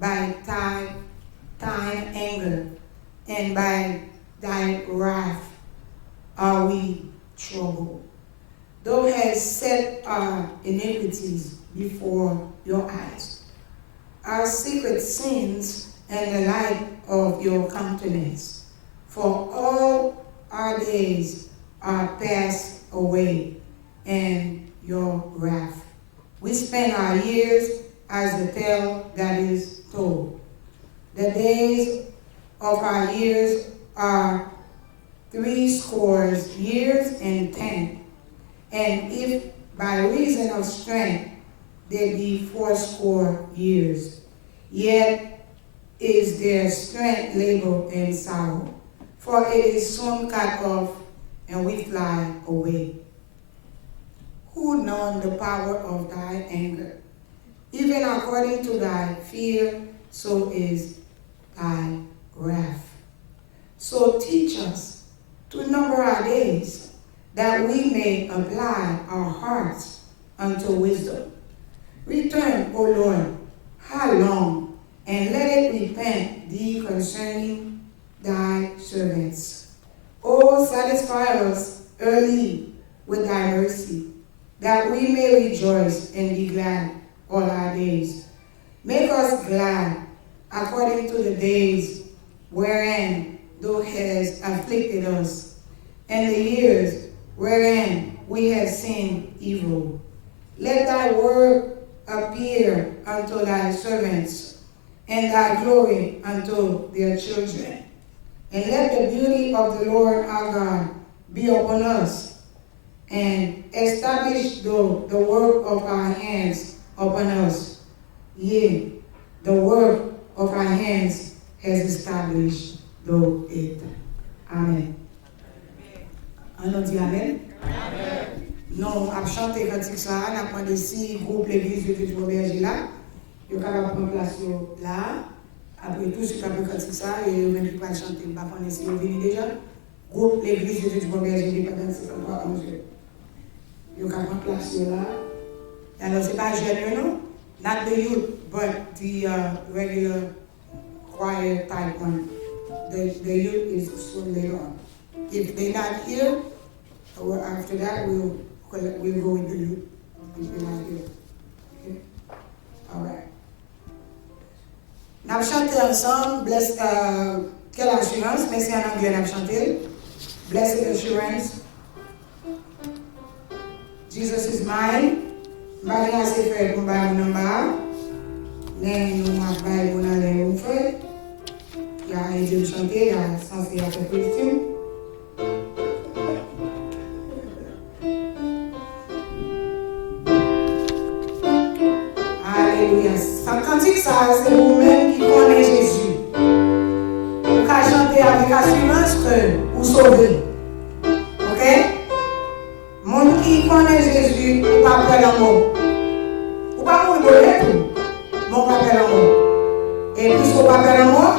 by thine anger, and by thy wrath are we troubled. Thou hast set our iniquities before your eyes, our secret sins in the light of your countenance. For all our days are passed away in your wrath. We spend our years as the tale that is told. The days of our years are 80 years and 10. And if by reason of strength there be 80 years, yet is their strength labor and sorrow. For it is soon cut off, and we fly away. Who known the power of thy anger? Even according to thy fear, so is thy wrath. So teach us to number our days, that we may apply our hearts unto wisdom. Return, O Lord, how long? And let it repent thee concerning thy servants. O satisfy us early with thy mercy, that we may rejoice and be glad all our days. Make us glad according to the days wherein thou hast afflicted us, and the years wherein we have seen evil. Let thy word appear unto thy servants, and thy glory unto their children. And let the beauty of the Lord our God be upon us, and establish the work of our hands upon us. Yea, the work of our hands has established it. Amen. On dit Amen. Amen. Non, à chanter cantique ça, on a demandé si groupe l'église de Dieu berger là, il y a capable prendre place là. Après tout, si tu as cantique ça, et même qui va chanter, pas connaître si vous venez déjà. Groupe l'église de Dieu berger dépendant c'est encore 11 heures. Il y a capable prendre place là. Alors c'est pas jeune non, not the youth, but the regular choir type one. The youth is soon later on. If they're not here, or after that, we'll go with the youth. If they're not here. Okay? All right. Nous chanter ensemble, quelle assurance, mais c'est en anglais, nous chanter. Blessed assurance. Jesus is mine. Mbali assez fait pour bailler mon number. Nous m'a bailler mon aller au fait. Il a aidé me chanter, il a censé faire question. Alléluia. Sans cantique ça, c'est vous-même qui connaissez Jésus. Vous pouvez chanter avec assurance que vous sauvez. Ok? Monde qui connaît Jésus, ou pas peur la mort. Ou pas mourir de tout, mais on pas peur la mort. Et puisque vous pas peur la mort,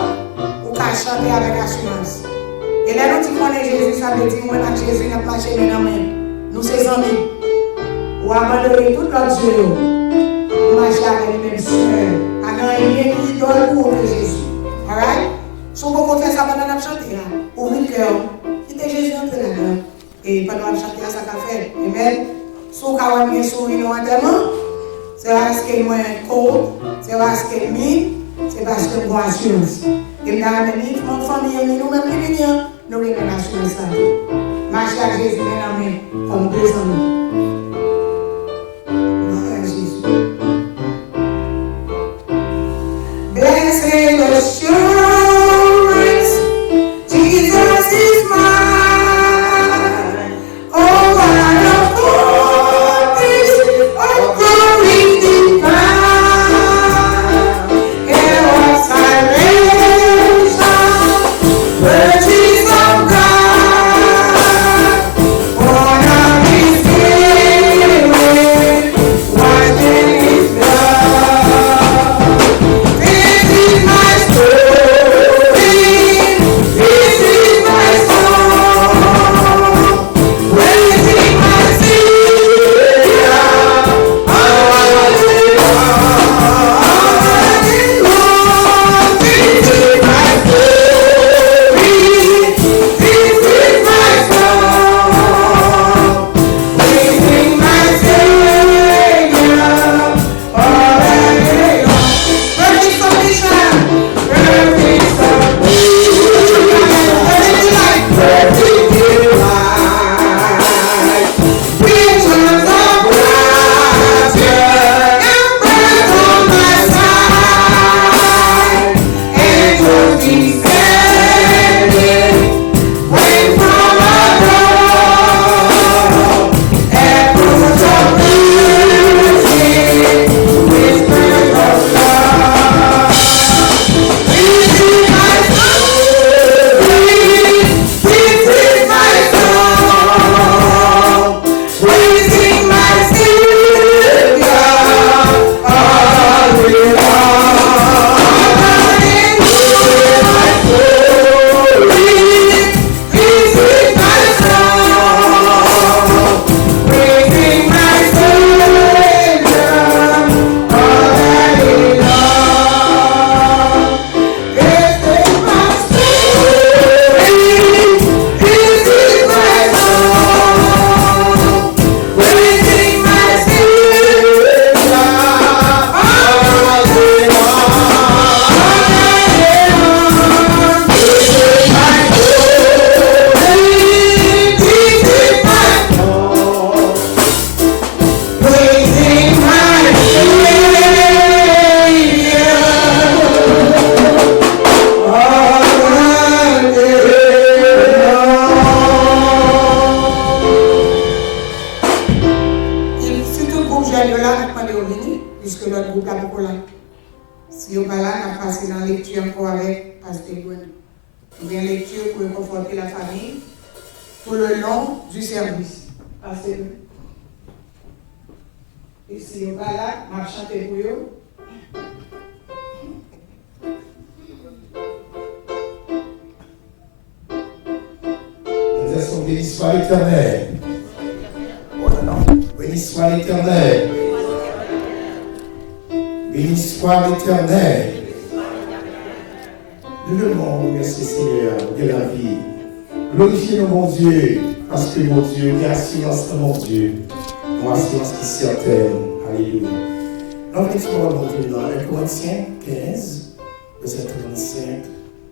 vous pouvez chanter avec assurance. Et là, nous qui connaissons Jésus, ça veut dire, moi, avec Jésus, nous marchons dans nous. Nous, ses amis. Ou abandonner tout notre Dieu. Nous marchons avec les mêmes sœurs. Avec rien qui donne pour Jésus. Alright? Si vous pouvez faire ça pendant que nous chantons, ouvrez le cœur. Quittez Jésus un peu là-dedans. Et pendant que nous chantons, ça qu'a fait. Amen? Si vous avez bien souri en tellement, c'est parce que moi, cold, c'est parce que me, c'est parce que moi, assurance. Et dans la minute, mon famille, nous-mêmes qui venons, nous venons assurance ça. Marcher à Jésus, comme 2 amis. Blessed assurance, Jesus is mine. Oh, what a foretaste of glory divine. And what salvation, mercies of God. Born of His grace. pas là, on a passé dans la lecture encore avec Pasteur Gwen. Une lecture pour conforter la famille pour le long du service. Pasteur Gwen. Et si on va là, on va chanter pour eux. Béni soit l'Éternel. Oh non, non. Béni soit l'Éternel. Béni soit l'Éternel. Nous devons remercier Seigneur de la vie. Glorifiez mon Dieu, parce que mon Dieu, il y a silence de mon Dieu. Moi, silence qui est certaine. Alléluia. Nous explorons maintenant 1 Corinthiens 15, verset 35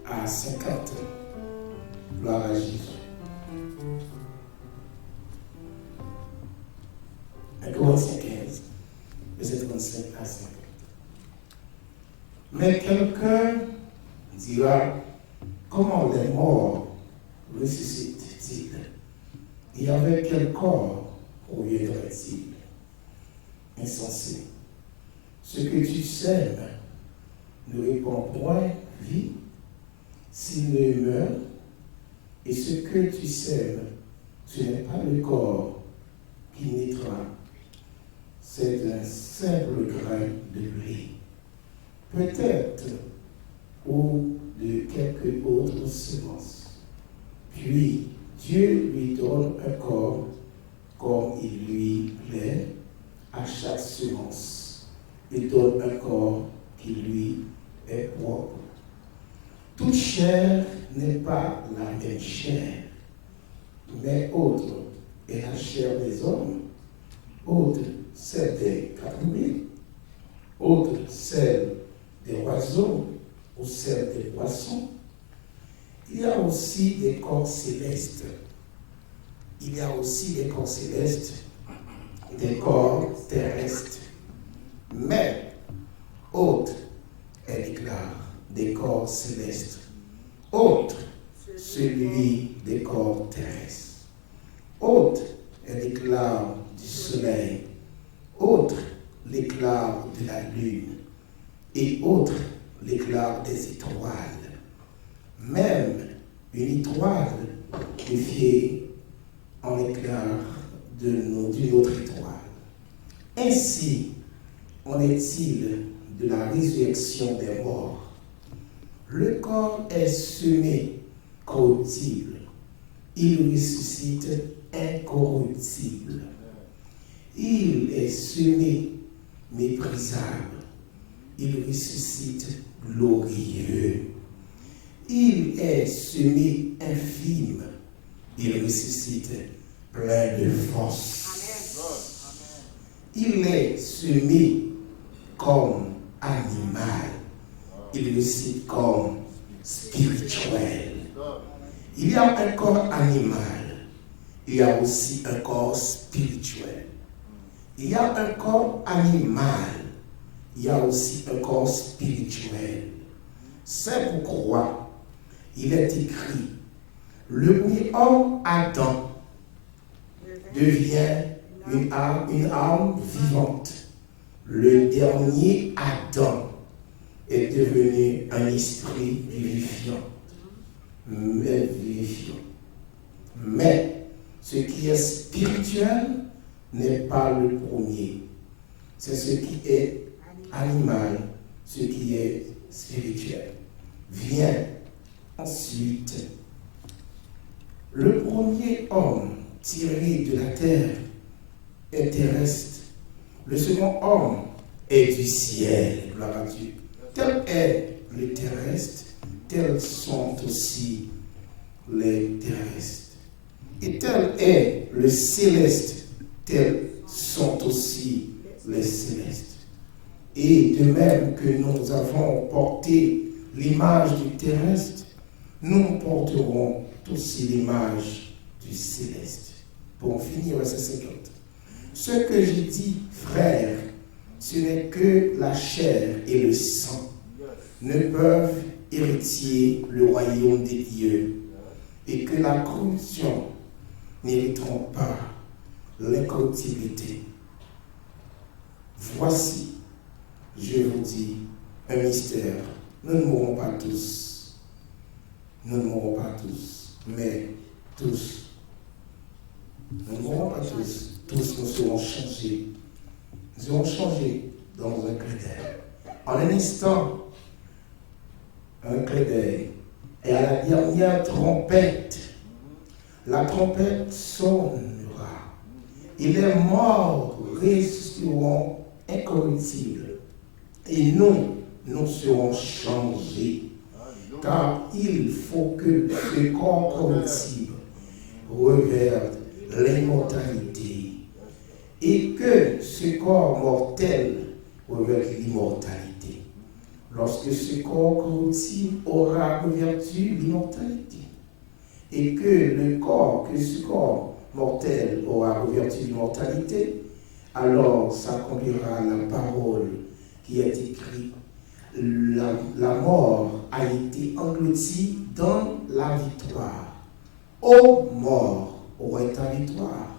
à 50. Gloire à Jésus. 1 Corinthiens 15, verset 35 à 50. Mais quelqu'un dira, comment les morts ressuscitent-ils? Et avec quel corps reviendraient-ils? Insensé. Ce que tu sèmes ne répand point vie s'il ne meurt, et ce que tu sèmes, ce n'est pas le corps qui naîtra, c'est un simple grain de blé, peut-être, ou de quelque autre semence. Puis Dieu lui donne un corps comme il lui plaît à chaque semence. Il donne un corps qui lui est propre. Toute chair n'est pas la même chair, mais autre est la chair des hommes, autre celle des capouilles, autre celle des oiseaux ou celle des poissons. Il y a aussi des corps célestes. Il y a aussi des corps célestes, des corps terrestres. Mais autre est l'éclat des corps célestes, autre celui des corps terrestres, autre est l'éclat du soleil, autre l'éclat de la lune, et autre l'éclat des étoiles. Même une étoile défiée en éclat d'une autre étoile. Ainsi en est-il de la résurrection des morts. Le corps est semé corruptible, il ressuscite incorruptible. Il est semé méprisable, il ressuscite glorieux. Il est semé infime, il ressuscite plein de force. Il est semé comme animal, il ressuscite comme spirituel. Il y a un corps animal, il y a aussi un corps spirituel. Il y a un corps animal, il y a aussi un corps spirituel. C'est pourquoi il est écrit, le premier homme Adam devient une âme vivante. Le dernier Adam est devenu un esprit vivifiant. Mais ce qui est spirituel n'est pas le premier. C'est ce qui est animal, ce qui est spirituel. Vient ensuite le premier homme tiré de la terre est terrestre. Le second homme est du ciel. Gloire à Dieu. Tel est le terrestre, tels sont aussi les terrestres. Et tel est le céleste, tels sont aussi les célestes. Et de même que nous avons porté l'image du terrestre, nous porterons aussi l'image du céleste. Pour finir, verset 50. Ce que je dis, frère, ce n'est que la chair et le sang ne peuvent hériter le royaume des dieux, et que la corruption n'hériteront pas l'incorruptibilité. Voici, je vous dis un mystère. Nous ne mourrons pas tous. Nous ne mourrons pas tous, mais tous. Nous ne mourrons pas tous. Tous nous serons changés. Nous serons changés dans un clin d'œil. En un instant, un clin d'œil. Et à la dernière trompette, la trompette sonnera. Et les morts ressusciteront incorruptibles. Et nous serons changés. Car il faut que ce corps corruptible reverde l'immortalité et que ce corps mortel reverde l'immortalité. Lorsque ce corps corruptible aura revêtu l'immortalité et que ce corps mortel aura revêtu l'immortalité, alors s'accomplira la parole qui est écrite. La mort a été engloutie dans la victoire. Ô mort, où est ta victoire?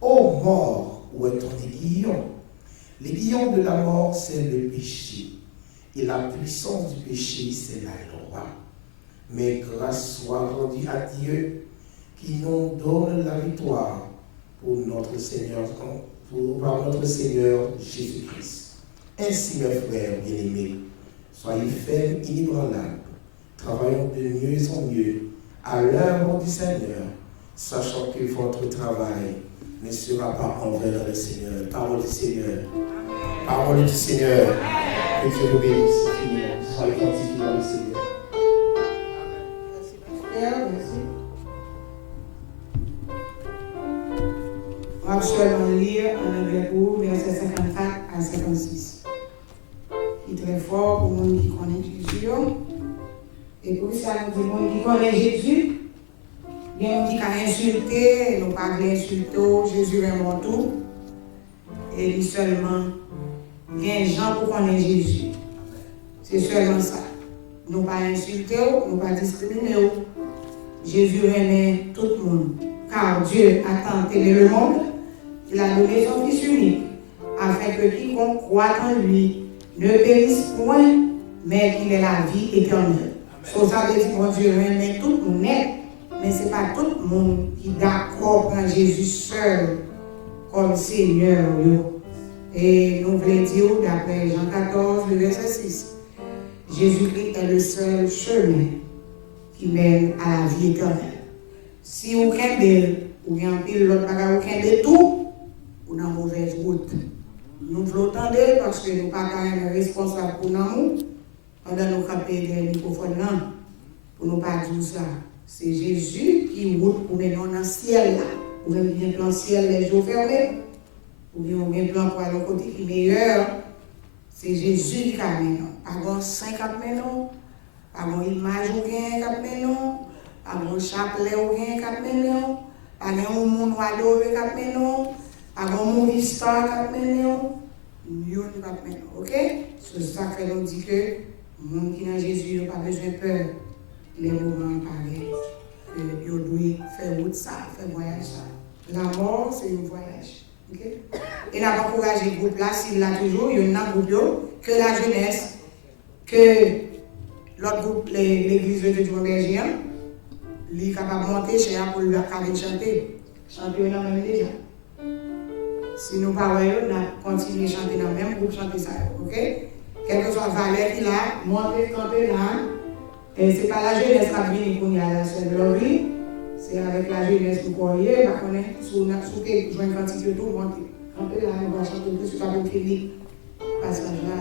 Ô mort, où est ton aiguillon? L'aiguillon de la mort, c'est le péché. Et la puissance du péché, c'est la loi. Mais grâce soit rendue à Dieu qui nous donne la victoire par notre Seigneur Jésus-Christ. Ainsi, mes frères bien-aimés, soyez fermes, inébranlables, travaillons de mieux en mieux à l'œuvre du Seigneur, sachant que votre travail ne sera pas en vain dans le Seigneur. Parole du Seigneur. Parole du Seigneur. Que Dieu vous bénisse infiniment. Soyez fortifiés dans le Seigneur. Merci. On va seulement lire en anglais pour verset 54 à 56. Il est très fort pour les gens qui connaissent Jésus. Et pour ça, nous disons les gens qui connaissent Jésus. Il y a des gens qui ont insulté, nous pas insulter, Jésus est mort tout. Et lui seulement, il y a des gens pour connaître Jésus. C'est seulement ça. Nous pas insulter, nous pas discriminer. Jésus aimait tout le monde. Car Dieu a tant aimé le monde, il a donné son Fils unique, afin que quiconque croit en lui ne périsse point, mais qu'il ait la vie éternelle. So, ça veut dire que Dieu aimait tout le monde, mais ce n'est pas tout le monde qui est d'accord prendre Jésus seul comme Seigneur. Et nous voulons dire, d'après Jean 14, le verset 6, Jésus-Christ est le seul chemin qui mène à la vie éternelle. Si vous avez ou bien pile l'autre bagage, vous avez tout, vous avez une mauvaise route. Nous voulons attendre parce que nous ne sommes pas responsables pour nous. Pendant nous camper des microphones, pour nous pas dire ça. C'est Jésus qui route pour mener dans le ciel là. Ou même bien dans le ciel les yeux fermés. Ou bien bien plan pour aller au côté qui est meilleur. C'est Jésus qui a mené. Pas de 50 menon, pas de image ou bien 4 menon, pas de chapelet ou bien 4 menon, pas de monde adoré 4 menon, pas de movie star 4 menon, million 4 menon. Ok? C'est ça que nous dit que les gens qui ont Jésus n'ont pas besoin de peur. Les moments pareils. Ils doivent faire route ça, faire voyage ça. La mort, c'est un voyage. Okay? Et n'a pas encouragé le groupe là, s'il l'a toujours, il y a un groupe que la jeunesse, que l'autre groupe, l'église de Dieu Berger, il est capable de monter chez eux pour lui chanter. Chanter dans le même déjà. Si nous ne parlons pas, on continue à chanter dans le même groupe, chanter ça. Ok? Quel que soit le valet qu'il a, monter, camper là. Et ce n'est pas la jeunesse qui a venu pour y aller à la seule de leur vie. C'est avec la jeunesse pour qu'on y ait, on est sous quelque chose, une quantité de tout monter. Camper là, on va chanter plus sur la fini. Passage là,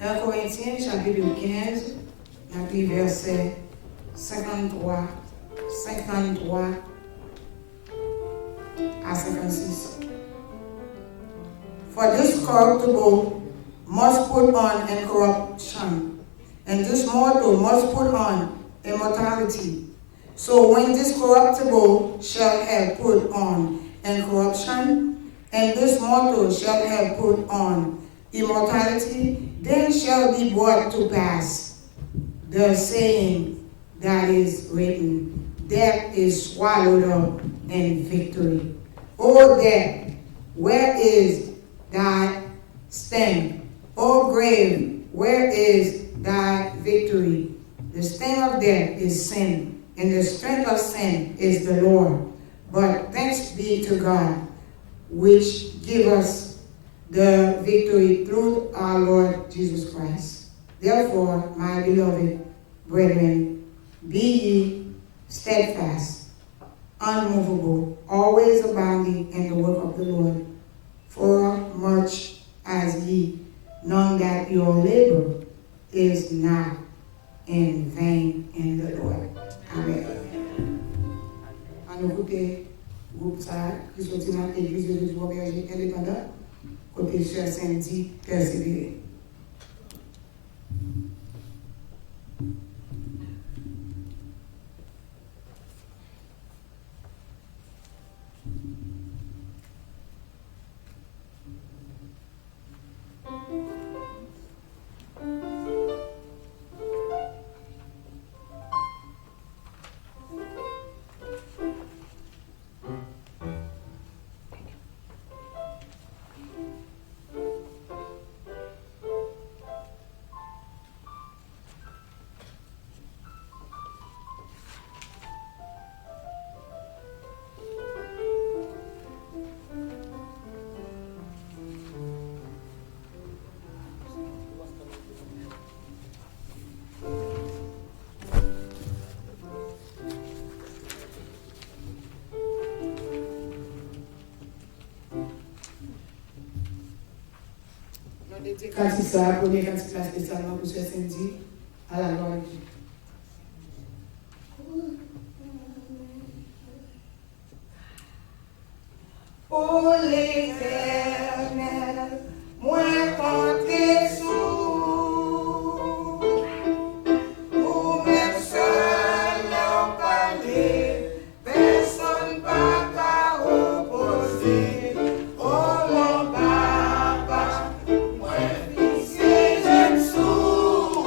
dans Corinthiens, chapitre 15, la verset 53 à 56. For this corruptible must put on incorruption, and this mortal must put on immortality. So when this corruptible shall have put on incorruption, and this mortal shall have put on immortality, then shall be brought to pass the saying that is written, death is swallowed up in victory. O death, where is thy sting? O grave, where is thy victory? The sting of death is sin, and the strength of sin is the Lord. But thanks be to God, which give us the victory through our Lord Jesus Christ. Therefore, my beloved brethren, be ye steadfast, unmovable, always abounding in the work of the Lord, for much as ye know that your labor is not in vain in the Lord. Amen. En écoutez, groupe ça, qui sortit dans l'église de Trois Bergers indépendant, côté cher Saint-Di, persévérer. Quand il sera premier, quand il place spécialement pour ce samedi, à la gloire de Dieu. Pour l'Éternel, moi compter sous, pour mettre seul en palais, personne pas qu'à opposer. Oh mon papa, moi fils et j'aime sous,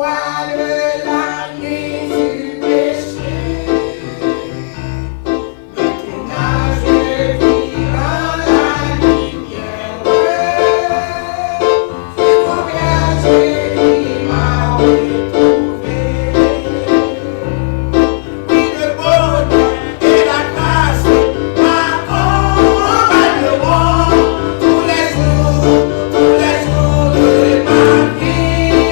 fois de la nuit du péché. Maintenant je vis dans la lumière. C'est combien Jésus m'a retrouvé. Oui, le bonheur et la grâce m'accompagneront tous les jours de ma vie.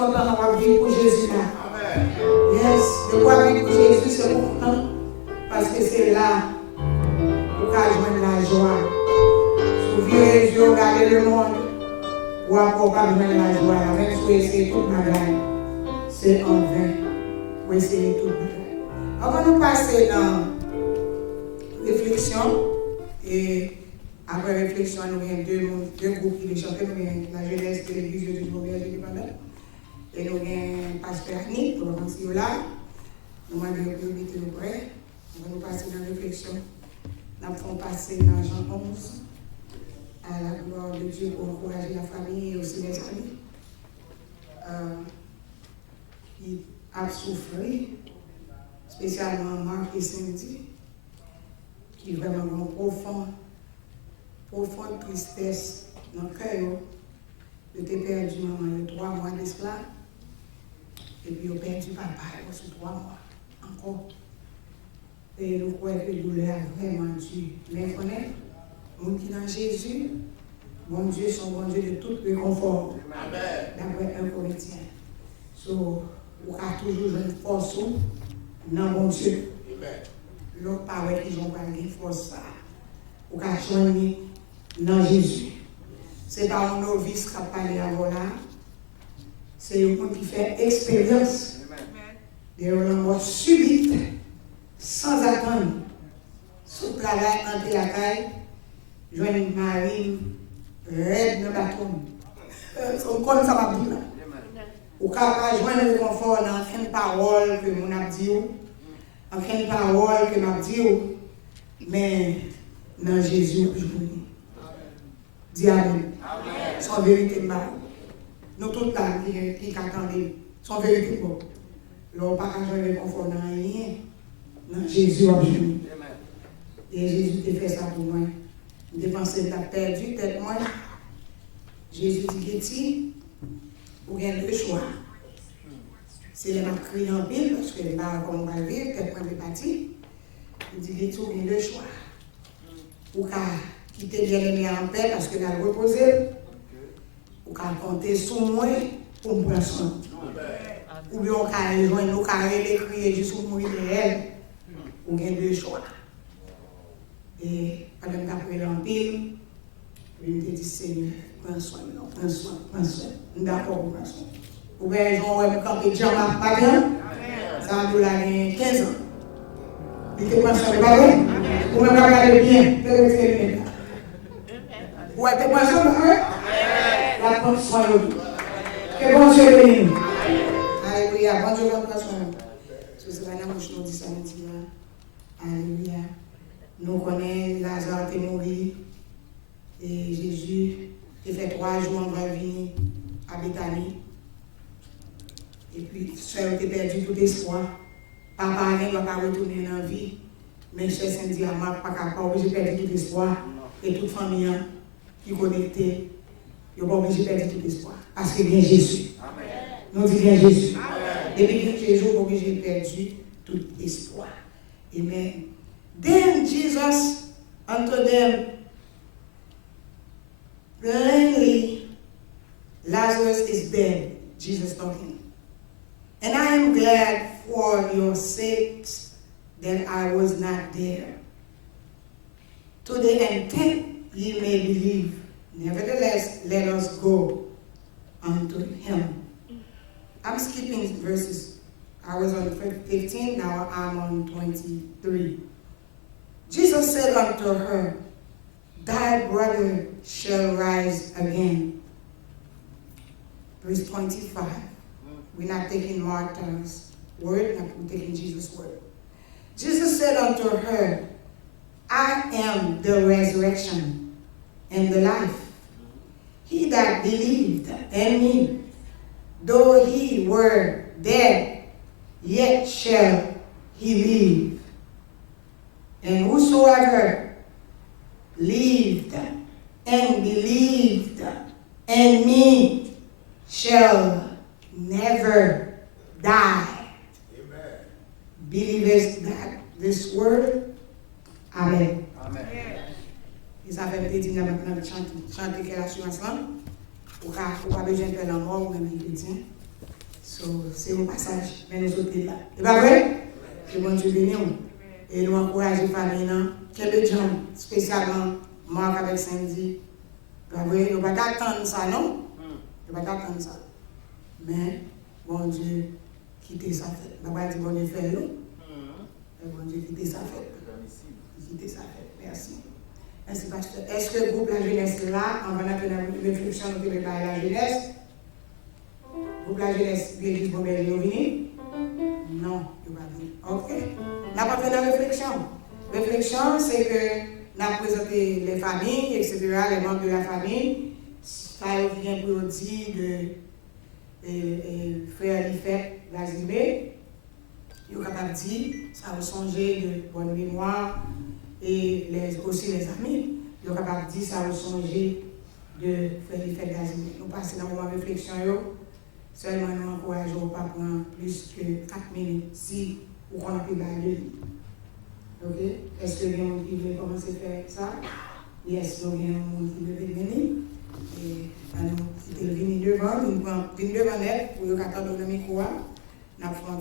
content d'avoir vécu pour Jésus là. Yes, de quoi vivre pour Jésus, c'est content. Parce que c'est là pour qu'à joindre la joie. Si vous virez les yeux, regardez le monde, ou encore pas joindre la joie. Même si vous essayez toute ma vie, c'est en vain. Vous essayez toute ma vie. Avant de passer dans réflexion, et après réflexion, nous avons deux groupes qui chantent. Nous avons la jeunesse de l'église de Montréal indépendant. Et nous avons pasteur Annie, nous avons là. Nous avons des priorités près. Nous allons passer dans la réflexion. Nous allons passer dans Jean 11, à la gloire de Dieu pour encourager la famille et aussi les amis qui a souffert, spécialement Marc et Cindy, qui vraiment ont profonde tristesse dans le cœur de te perdu maman il y a 3 mois de cela, et puis ils ont perdu papa aussi 3 mois encore. Et nous croyons que la douleur a vraiment dû. Mais connaître, nous qui dans Jésus, bon Dieu, son bon Dieu de tout réconfort. D'après 1 Corinthiens. So, vous avez toujours une force dans bon Dieu. L'autre parole qui n'ont pas de force, vous avez joindre dans Jésus. Ce n'est pas un novice qui a parlé avant là. C'est un qui fait expérience de la mort subite. Sans attendre, sous travail entre la caille, joindre une marine, raide dans le bâton. On connaît ça va dire. Ou capable de joindre le confort dans une parole que mon a dit, en une parole que m'a dit, mais dans Jésus, je vous dis. Dis Amen. Son vérité, nous tous là qui attendons, son vérité pour. L'on ne peut pas joindre le confort dans rien. Non, Jésus a joué. Et Jésus t'a fait ça pour moi. Je pensais que tu as perdu tête moi. Jésus dit que vous avez le choix. C'est les marques criées en pile, parce que les barres comme on va vivre, tête moi est parti. Il dit que vous avez le choix. Ou qu'à quitter bien-aimé en paix parce que vous allez reposer. Ou qu'à compter sur moi pour me prendre soin. Ou bien on qu'à rejoindre nos carrés, les crier juste pour mourir de elle. Ou bien 2 choix. Et pendant que tu as pris l'empile, je me dis Seigneur, prends soin, prends soin. D'accord, prends soin. Ou bien, je vais me camper déjà pas bien. Ça va durer 15 ans. Il te prend soin, pas vrai? Ou même regarder bien, tu vas faire bien. Ou elle te prend soin, pas vrai? La prend soin de tout. Que bon Dieu bénisse. Alléluia, bon Dieu prend soin. C'est pas la bouche nous dit ça, nous dit là. Alléluia. Nous connaissons Lazare est mort et Jésus a fait 3 jours en venir à Bethanie. Et puis, soeur a perdu tout espoir. Papa ne va pas retourner dans la vie. Mais cher Cindy a pas capable, j'ai perdu tout espoir. Et toute famille qui est connectée, il n'est pas obligé de perdre tout espoir. Parce que bien Jésus. Nous disons bien Jésus. Et puis, Jésus est obligé de perdre tout espoir. Amen. Then Jesus unto them plainly, Lazarus is dead. Jesus talking. And I am glad for your sakes that I was not there, to the intent ye may believe. Nevertheless, let us go unto him. I'm skipping verses. I was on 15, now I'm on 23. Jesus said unto her, thy brother shall rise again. Verse 25. We're not taking Martha's word, we're taking Jesus' word. Jesus said unto her, I am the resurrection and the life. He that believed in me, though he were dead, yet shall he live. And whosoever lived and believed in me shall never die. Amen. Believest that this word? Amen. Amen. Et ça fait petit dans chanter quelle assurance là? Ou pas besoin de faire la mort ou même chrétien. C'est un passage, mais nous autres là. C'est pas vrai? Que bon Dieu bénisse. Et nous encourageons les familles, quel est John, spécialement Marc avec Cindy. Nous ne pouvons pas attendre ça, non? Nous ne pouvons pas attendre ça. Mais, bon Dieu, quittez sa fête. Nous ne pouvons pas dire bon Dieu fait l'eau. Mais bon Dieu, quittez sa fête. Quittez sa fête. Merci. Merci, pasteur. Est-ce que le groupe La Jeunesse est là? En venant de la réflexion, nous devons parler de la jeunesse. Groupe La Jeunesse, l'église Bombay, est venu? Non, il va venir. Ok. Nous avons fait une réflexion. Réflexion, c'est que nous avons présenté les familles, etc., les membres de la famille. Ça vient pour dire de faire les fêtes d'Azimé. Ils sont capables de dire, ça va songer de bonne mémoire et aussi les amis. Ils sont capables de dire, ça va songer de faire les fêtes d'Azimé. Nous passons dans le moment de réflexion. Seulement, nous encourageons pas prendre plus que 4 minutes si vous connaissez la vie. Ok? Est-ce que vous avez un qui veut commencer à faire ça? Yes, nous avons un qui veut venir. Et nous, si vous venez devant, nous venons devant elle pour vous attendre le micro. Nous avons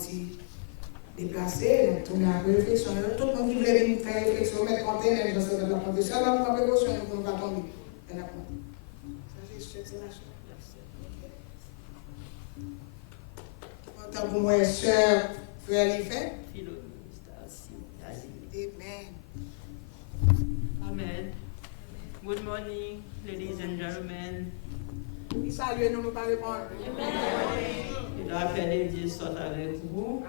déplacé, nous avons tourné la réflexion. Tout le monde qui veut venir faire réflexion, mettre compter, même dans cette réflexion. Seulement pour précaution, nous ne pouvons pas tomber. Ça, c'est la chose. Tant pour moi, sœur, frère, les faits. Amen. Amen. Good morning, ladies and gentlemen. Il salue, nous ne pas répondre. Que la paix de Dieu soit avec vous.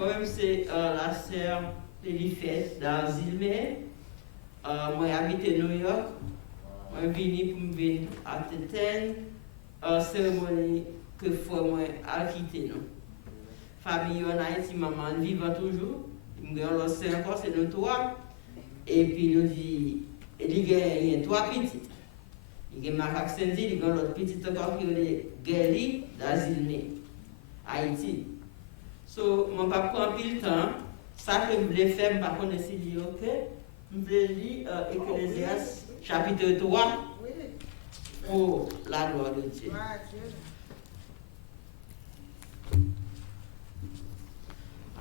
Comme c'est la sœur Elifet d'Azilme, moi j'habite New York. Moi venu pour me venir à Téten, cérémonie que frère moi a quitté nous. Famille en Haïti, maman vivant toujours. Nous avons 5 ans, c'est nous 3. Et puis nous dit, il y a 3 petites. Il y a Macaque Cindy, il y a l'autre petite encore qui est Gally d'Azilme, Haïti. So, mon papa prend pile temps. Ça que je voulais faire, je ne sais pas si je ok. Je voulais lire Ecclésiaste chapitre 3 pour la gloire de Dieu.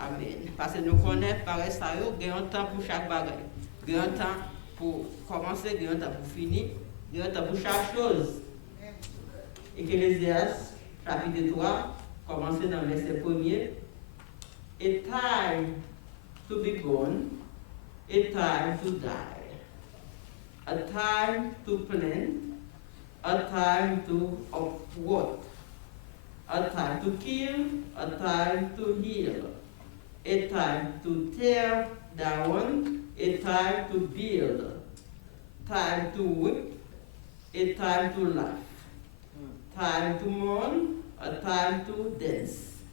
Amen. Parce que nous connaissons, par ça, il y a un temps pour chaque bagage. Il y a un temps pour commencer, il y a un temps pour finir, il y a un temps pour chaque chose. Ecclésiaste, chapitre 3, commencez dans le verset 1er. A time to be born, a time to die, a time to plant, a time to uproot, a time to kill, a time to heal. A time to tear down, a time to build, time to weep, a time to laugh, time to mourn, a time to dance,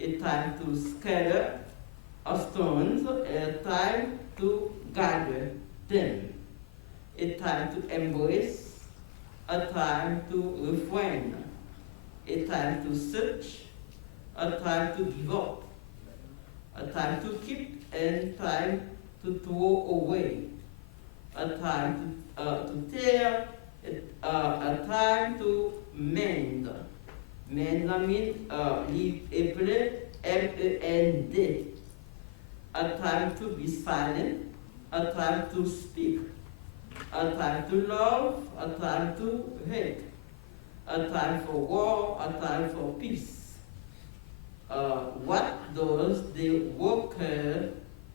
a time to scatter stones, a time to gather them, a time to embrace, a time to refrain, a time to search, a time to give up, a time to keep and time to throw away, a time to tear, a time to mend. Mend means M-E-N-D. A time to be silent, a time to speak, a time to love, a time to hate, a time for war, a time for peace. What does the worker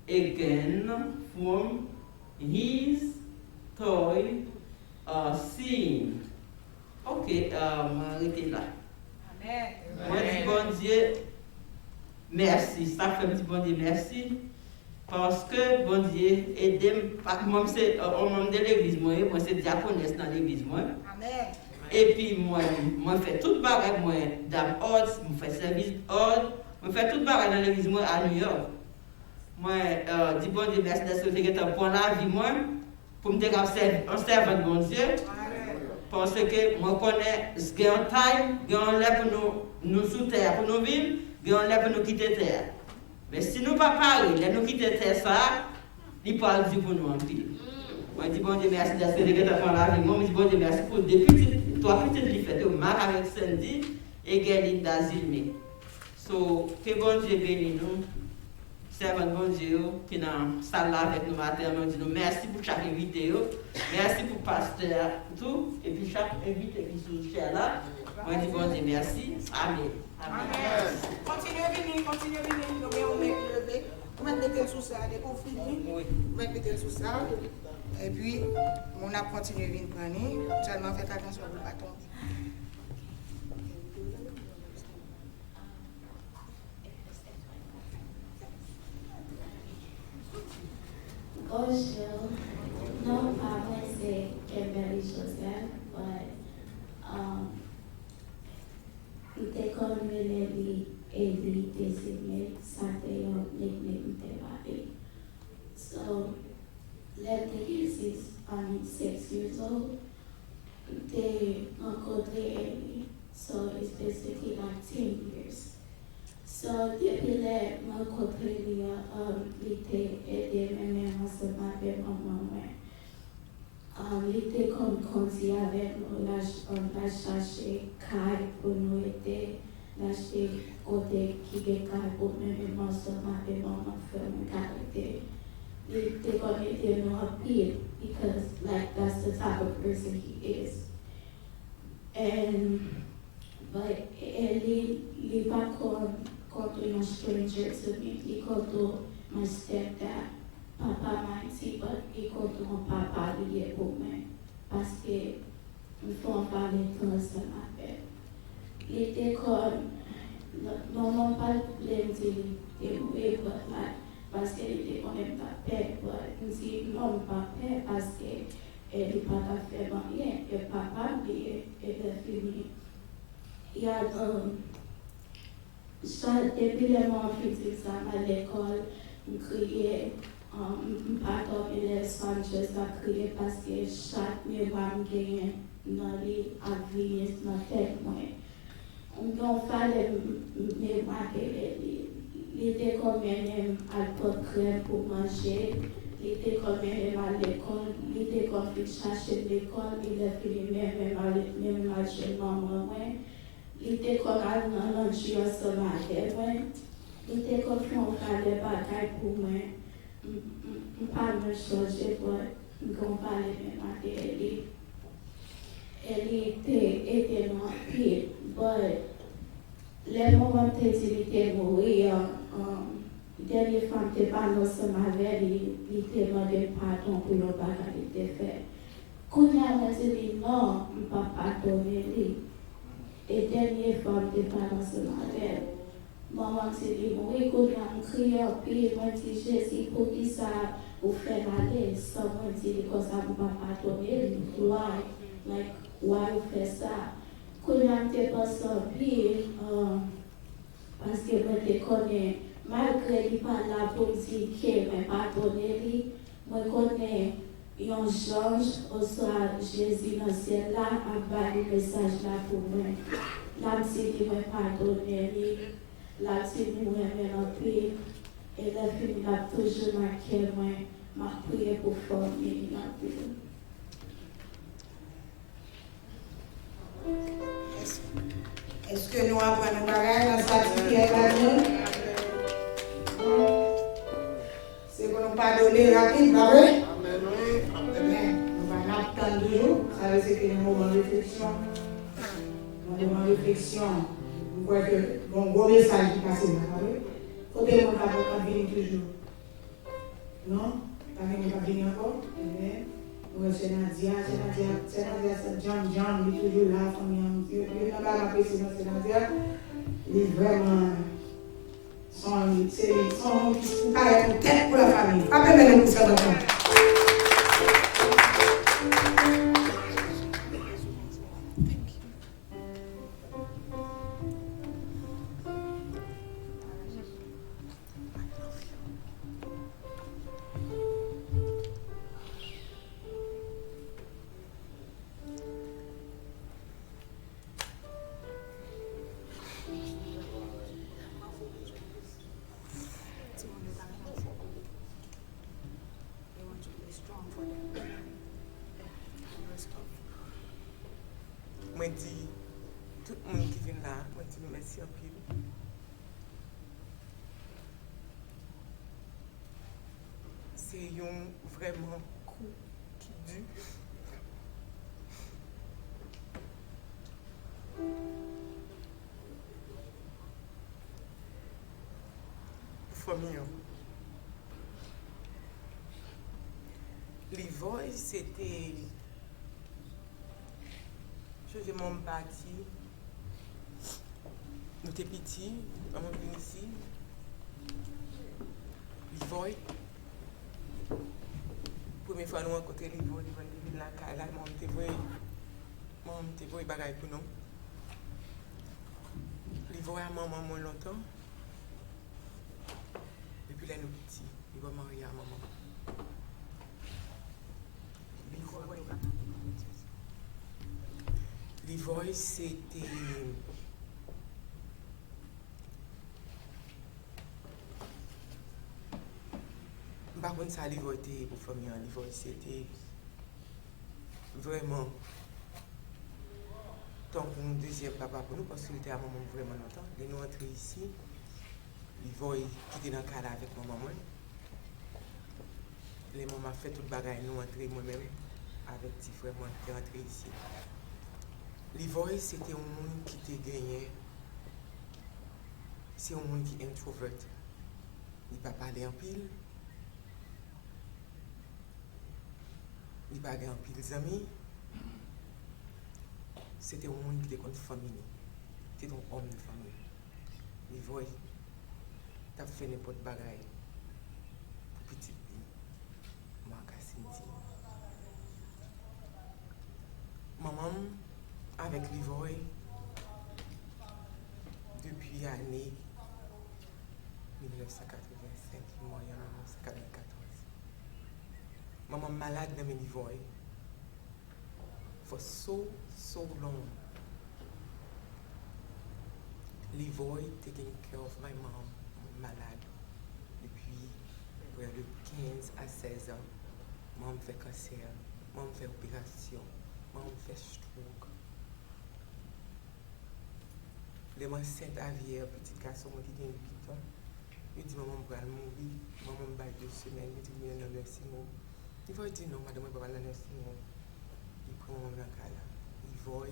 again from his toil seeing? Ok, m'arrêter là. Amen. Moi, dis bon Dieu, merci. Ça fait petit bon Dieu, merci. Parce que bon Dieu, aidez-moi. Moi, c'est un membre de l'église, moi, c'est diaconesse dans l'église, moi. Amen. Et puis, moi, fais tout bagage, moi, dame ordre, moi, fais service ordre, moi, fais tout bagage dans l'église, moi, à New York. Moi, dis bon Dieu, merci d'être que tu pour la vie, moi, pour me dire un servant de bon Dieu. Parce que moi, je connais ce qu'il y a un time, il y a un lait pour nous sous terre, pour nous vivre, il y a un lait pour nous quitter terre. Mais si nous ne pas parler, nous quitter terre, ça, il parle du pour nous en pile. Moi, je dis bon Dieu, merci d'être que tu pour la vie, moi, je dis bon Dieu, merci pour 2 petites, 3 petites qui fait, Marc avec Cindy et Gerline d'Azilme. So, que bon Dieu bénisse nous, servant bon Dieu, qui est dans la salle là avec nous matin, nous disons merci pour chaque invité, merci pour le pasteur, tout, et puis chaque invité qui est sur là, moi je dis bon Dieu merci. Amen. Amen. Continuez à venir, nous mettons levé. Vous mettez sous ça, dès qu'on finit, vous mettez sous ça, et puis on a continué à venir prendre, seulement faites attention au bâton. Bonjour. Non, pas vrai, c'est Kimberly Joseph, but il était comme lui et lui désigné, ça fait un nickname de So, left the cases, 6 years old. They rencontré Ellie, so it's basically like 10 years. So, depuis les rencontré lui, il était aidé même ensemble avec maman. Il était comme conti avec nous, la chercher caille pour nous aider, l'acheter côté qui est caille pour même ensemble avec maman faire un caractère. Il était comme aider nous à pire, because like that's the type of person he is. But il pas contre un stranger to me, il contre my stepdad. Papa m'a dit, but il contre mon papa lié pour moi, parce que il faut en parler ensemble avec. Il était comme, non pas le dire, but like, parce qu'il était quand même pas père, but il dit non pas père parce que il pas fait rien, et papa lui est fini. Il y a depuis les mois physiques à l'école, on criait, pardon, et les Sanchez a crié parce que chaque miroir gagne dans les avis, dans la tête. On fallait miroir il était comme un alcool crème pour manger, il était comme un à l'école, il était comme il cherchait l'école, il a fini même à chez maman. Il était comme un lunch ensemble avec moi. Il était comme on fait des bagailles pour moi. Je ne pas me changer, mais je ne parle même avec elle. Elle était non pire, mais les moments où il était mort, dernière femme qui parle ensemble avec elle, il était demandé pardon pour le bagage qu'il était fait. Quand il a dit non, je ne peux pas pardonner lui. Et dernière femme qui parle ensemble avec elle, maman s'est dit, oui, quand il a crié, puis moi dit Jésus, pour qui ça vous fait aller, ça m'a dit, comme ça, je ne peux pas pardonner lui. Why? Like, why vous faites ça? Quand il a été passé, puis, parce que moi, je connais, malgré qu'il parle là pour dire que je ne pardonner lui, moi, je connais un ange, au soir, Jésus dans le ciel là, a bâti le message là pour moi. Là, je dis, je ne pardonner lui. Là, je dis, je ne en paix. Et là, il a toujours marqué moi, m'a prié pour former la paix. Est-ce que nous apprenons pareil dans sa prière à nous? C'est pour nous pardonner rapide, pas vrai? Amen. Nous allons attendre toujours. Ça veut dire que nous moments de réflexion. Dans le moment de réflexion, vous voyez que mon gros message qui passe là, pas vrai? Faut que mon papa pas venir toujours. Non? Pas venir encore? Amen. C'est Nadia, c'est John, il est toujours là, famille. Il n'a pas apprécié, c'est Nadia. Il est vraiment. Son carré pour tête pour la famille. Appelez-le pour ça maintenant. Moi dis tout le monde qui vient là, moi dis merci en pile. vraiment coup qui dure. Famille. Les voix, c'était. Je suis mon bâti. Nous étions petits, on est venu ici. Les voix. Première fois nous rencontrons les voix, ils viennent là, là, moi, je vois des bagages pour nous. Les voix à maman, moi, longtemps. Depuis là, nous petits, ils vont marier à maman. Les voix, c'était. Par contre, ça, les voix était pour famille, les voix, c'était vraiment. Tant qu'on deuxième papa pour nous, parce qu'il était à maman vraiment longtemps. Et nous entrés ici, les voix qui étaient dans le cadre avec ma maman. Les mamans fait tout le bagage, nous entrés moi-même, avec petit frère, moi, qui est rentré ici. Les voix, c'était un monde qui était gagné. C'est un monde qui est introvert. Il ne peut pas parler en pile. Il ne peut pas avoir en pile d'amis. C'était un monde qui était contre famille. C'était un homme de famille. Les voix, tu as fait n'importe quoi pour petit Marc Cindy. Maman, avec les voix, depuis l'année 1985, moi, en 1994. Maman malade dans mes niveaux. For so long. Livoy taking care of my mom, malade. Depuis près de 15 à 16 ans. Maman fait cancer, maman fait opération, maman fait stroke. Les moi Saint-Avière, petit garçon qui vient de 8 ans. Il dit maman va mourir, maman va 2 semaines, il dit il y a un nursing home. Il va dire non, madame, je vais aller dans le nursing home. Il prend mon cas là. Il voit,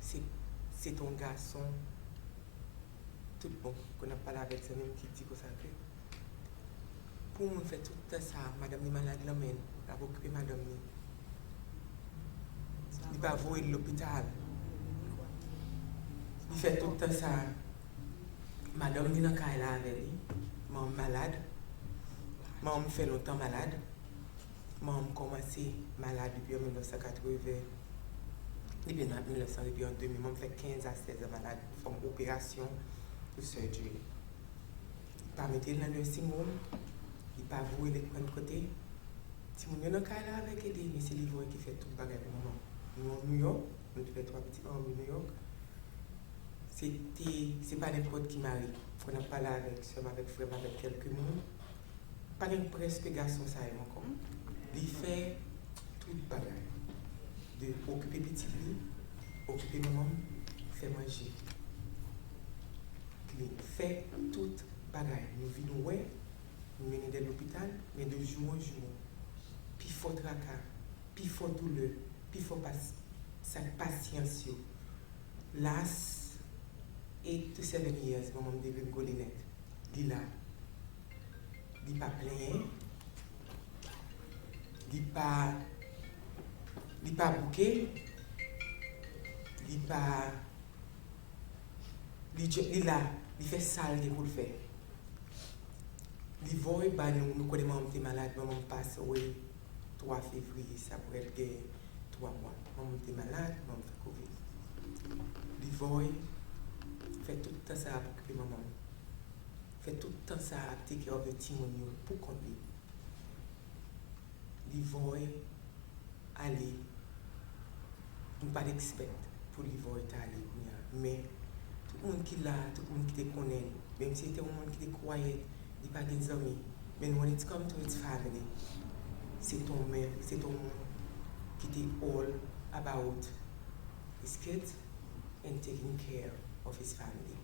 c'est ton garçon, tout bon, qu'on a parlé avec ça même qui dit que ça fait. Pour me faire tout ça, madame est malade, l'emmène, elle va occuper madame. Il va voir l'hôpital. Il fait tout ça. Madame est dans le cas là avec lui. Maman malade. Maman fait longtemps malade. Maman commencé malade depuis 1980. Depuis 1900, depuis en 2000, maman fait 15 à 16 ans malade. From opération ou surgery. Il ne pas mettre dans le nursing home. Il ne pas vouer les points de côté. Si on est dans le cas là avec aider, mais c'est l'Ivoire qui fait tout le bagage pour maman. Nous en New York, nous tous les 3 petits en New York. C'est pas n'importe qui marie. On a parlé avec soeur, avec frère, avec quelques monde. Pas presque garçon ça est encore. Il fait tout le bagage. De occuper petit lit, occuper maman, faire manger. Il fait tout le bagage. Nous vivons ouais, nous menons de l'hôpital, mais de jour en jour. Puis il faut tracas, puis il faut douleur, puis il faut patience. Last 8 to 7 years, maman devait me coller net. Il là. Il pas plein. Il pas bouquet. Il pas. Il là. Il fait sale pour le faire. Il voit, nous connaissons maman malade, maman passe oui, 3 février, ça pourrait être 3 mois. Maman était malade, maman fait Covid. Il voit. Fait tout le temps ça pour occuper maman. Fait tout le temps ça pour take care of the team pour conduire. Les voix aller. Nous pas d'expert pour les voix aller. Mais tout le monde qui là, tout le monde qui te connaît, même si c'était un monde qui te croyait, il pas des amis. Mais when it comes to its family, c'est ton monde qui te all about his kids and taking care of his family.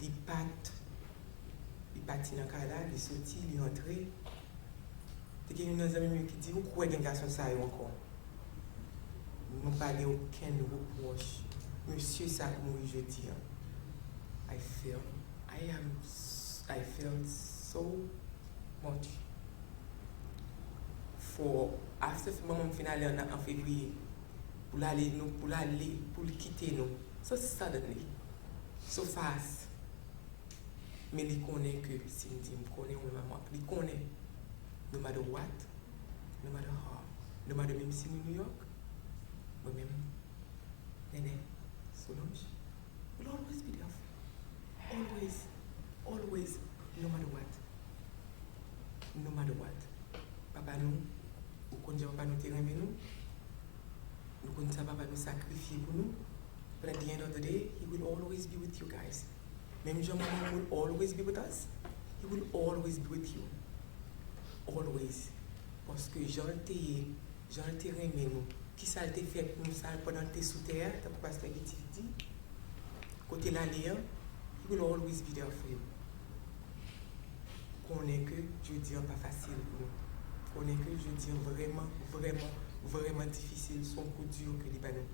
Il partit dans le cas là, il sortit, il est entré, Il y a des amis qui disent, pourquoi il y a un garçon ça encore? Nous n'avons pas aucun reproche. Monsieur, ça, comme je dis, I feel so much for after maman finale en février pour le quitter nous so suddenly so fast mais il connaît que si me dit me connaît ou maman il connaît no matter what no matter how no matter même si New York moi même Néné Solange will always be there always no matter what papa nous ou qu'on dit papa nous terrain nous qu'on dit papa nous sacrifier pour nous but at the end of the day he will always be with you guys même Jean maman will always be with us he will always be with you always parce que Jean terrain nous qui ça te fait pour nous ça pendant que tu es sous terre tant que pasteur dit côté l'alliance he will always be there for you. Qu'on est que je dis pas facile pour nous. Qu'on est que je dis vraiment difficile, son coup dur que les ballons.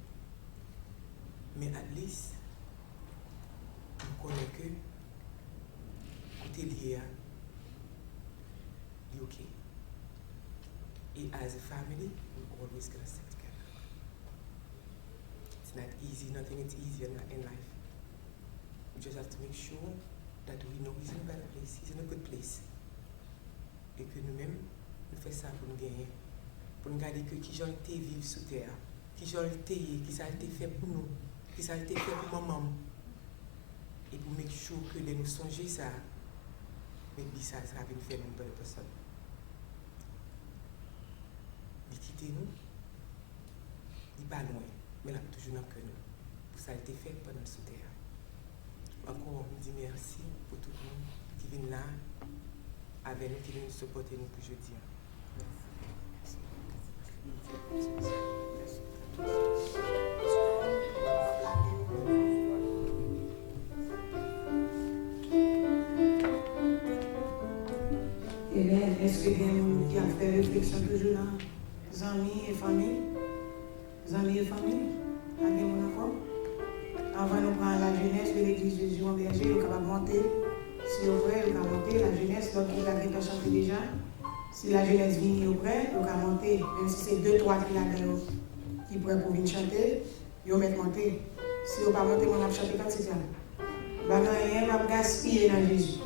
Mais at least, on connaît que côté lié, il est ok. Et as a family, we're always gonna stick together. It's not easy, nothing is easy in life. We just have to make sure that we know he's in a better place, he's in a good place. Et que nous-mêmes, nous faisons ça pour nous gagner. Pour nous garder que qui j'en été vivre sous terre, qui j'en été, qui ça a été fait pour nous, qui ça a été fait pour maman. Et pour make sure que nous songer ça, maybe ça va nous faire une bonne personne. Il quitte nous, il pas loin, mais là toujours dans que nous. Pour ça a été fait pendant sous terre. Encore, on dit merci pour tout le monde qui vient là, avec nous, qui vient nous supporter nous pour jeudi. Et bien, est-ce que quelqu'un qui a fait réflexion toujours là? Amis et famille? Amis et famille? Avec mon enfant? Avant nous prendre la jeunesse de l'église de Jésus en Berger, nous sommes capables de monter. Si vous voulez, nous sommes monter. La jeunesse, donc il a déjà chanté déjà. Si la jeunesse vient auprès, nous sommes monter. Même si c'est 2-3 qui là-dedans qui pourraient pour venir chanter, ils vont mettre monter. Si vous ne pas monter, on va chanter quand c'est ça. Nous ne rien va gaspiller dans Jésus.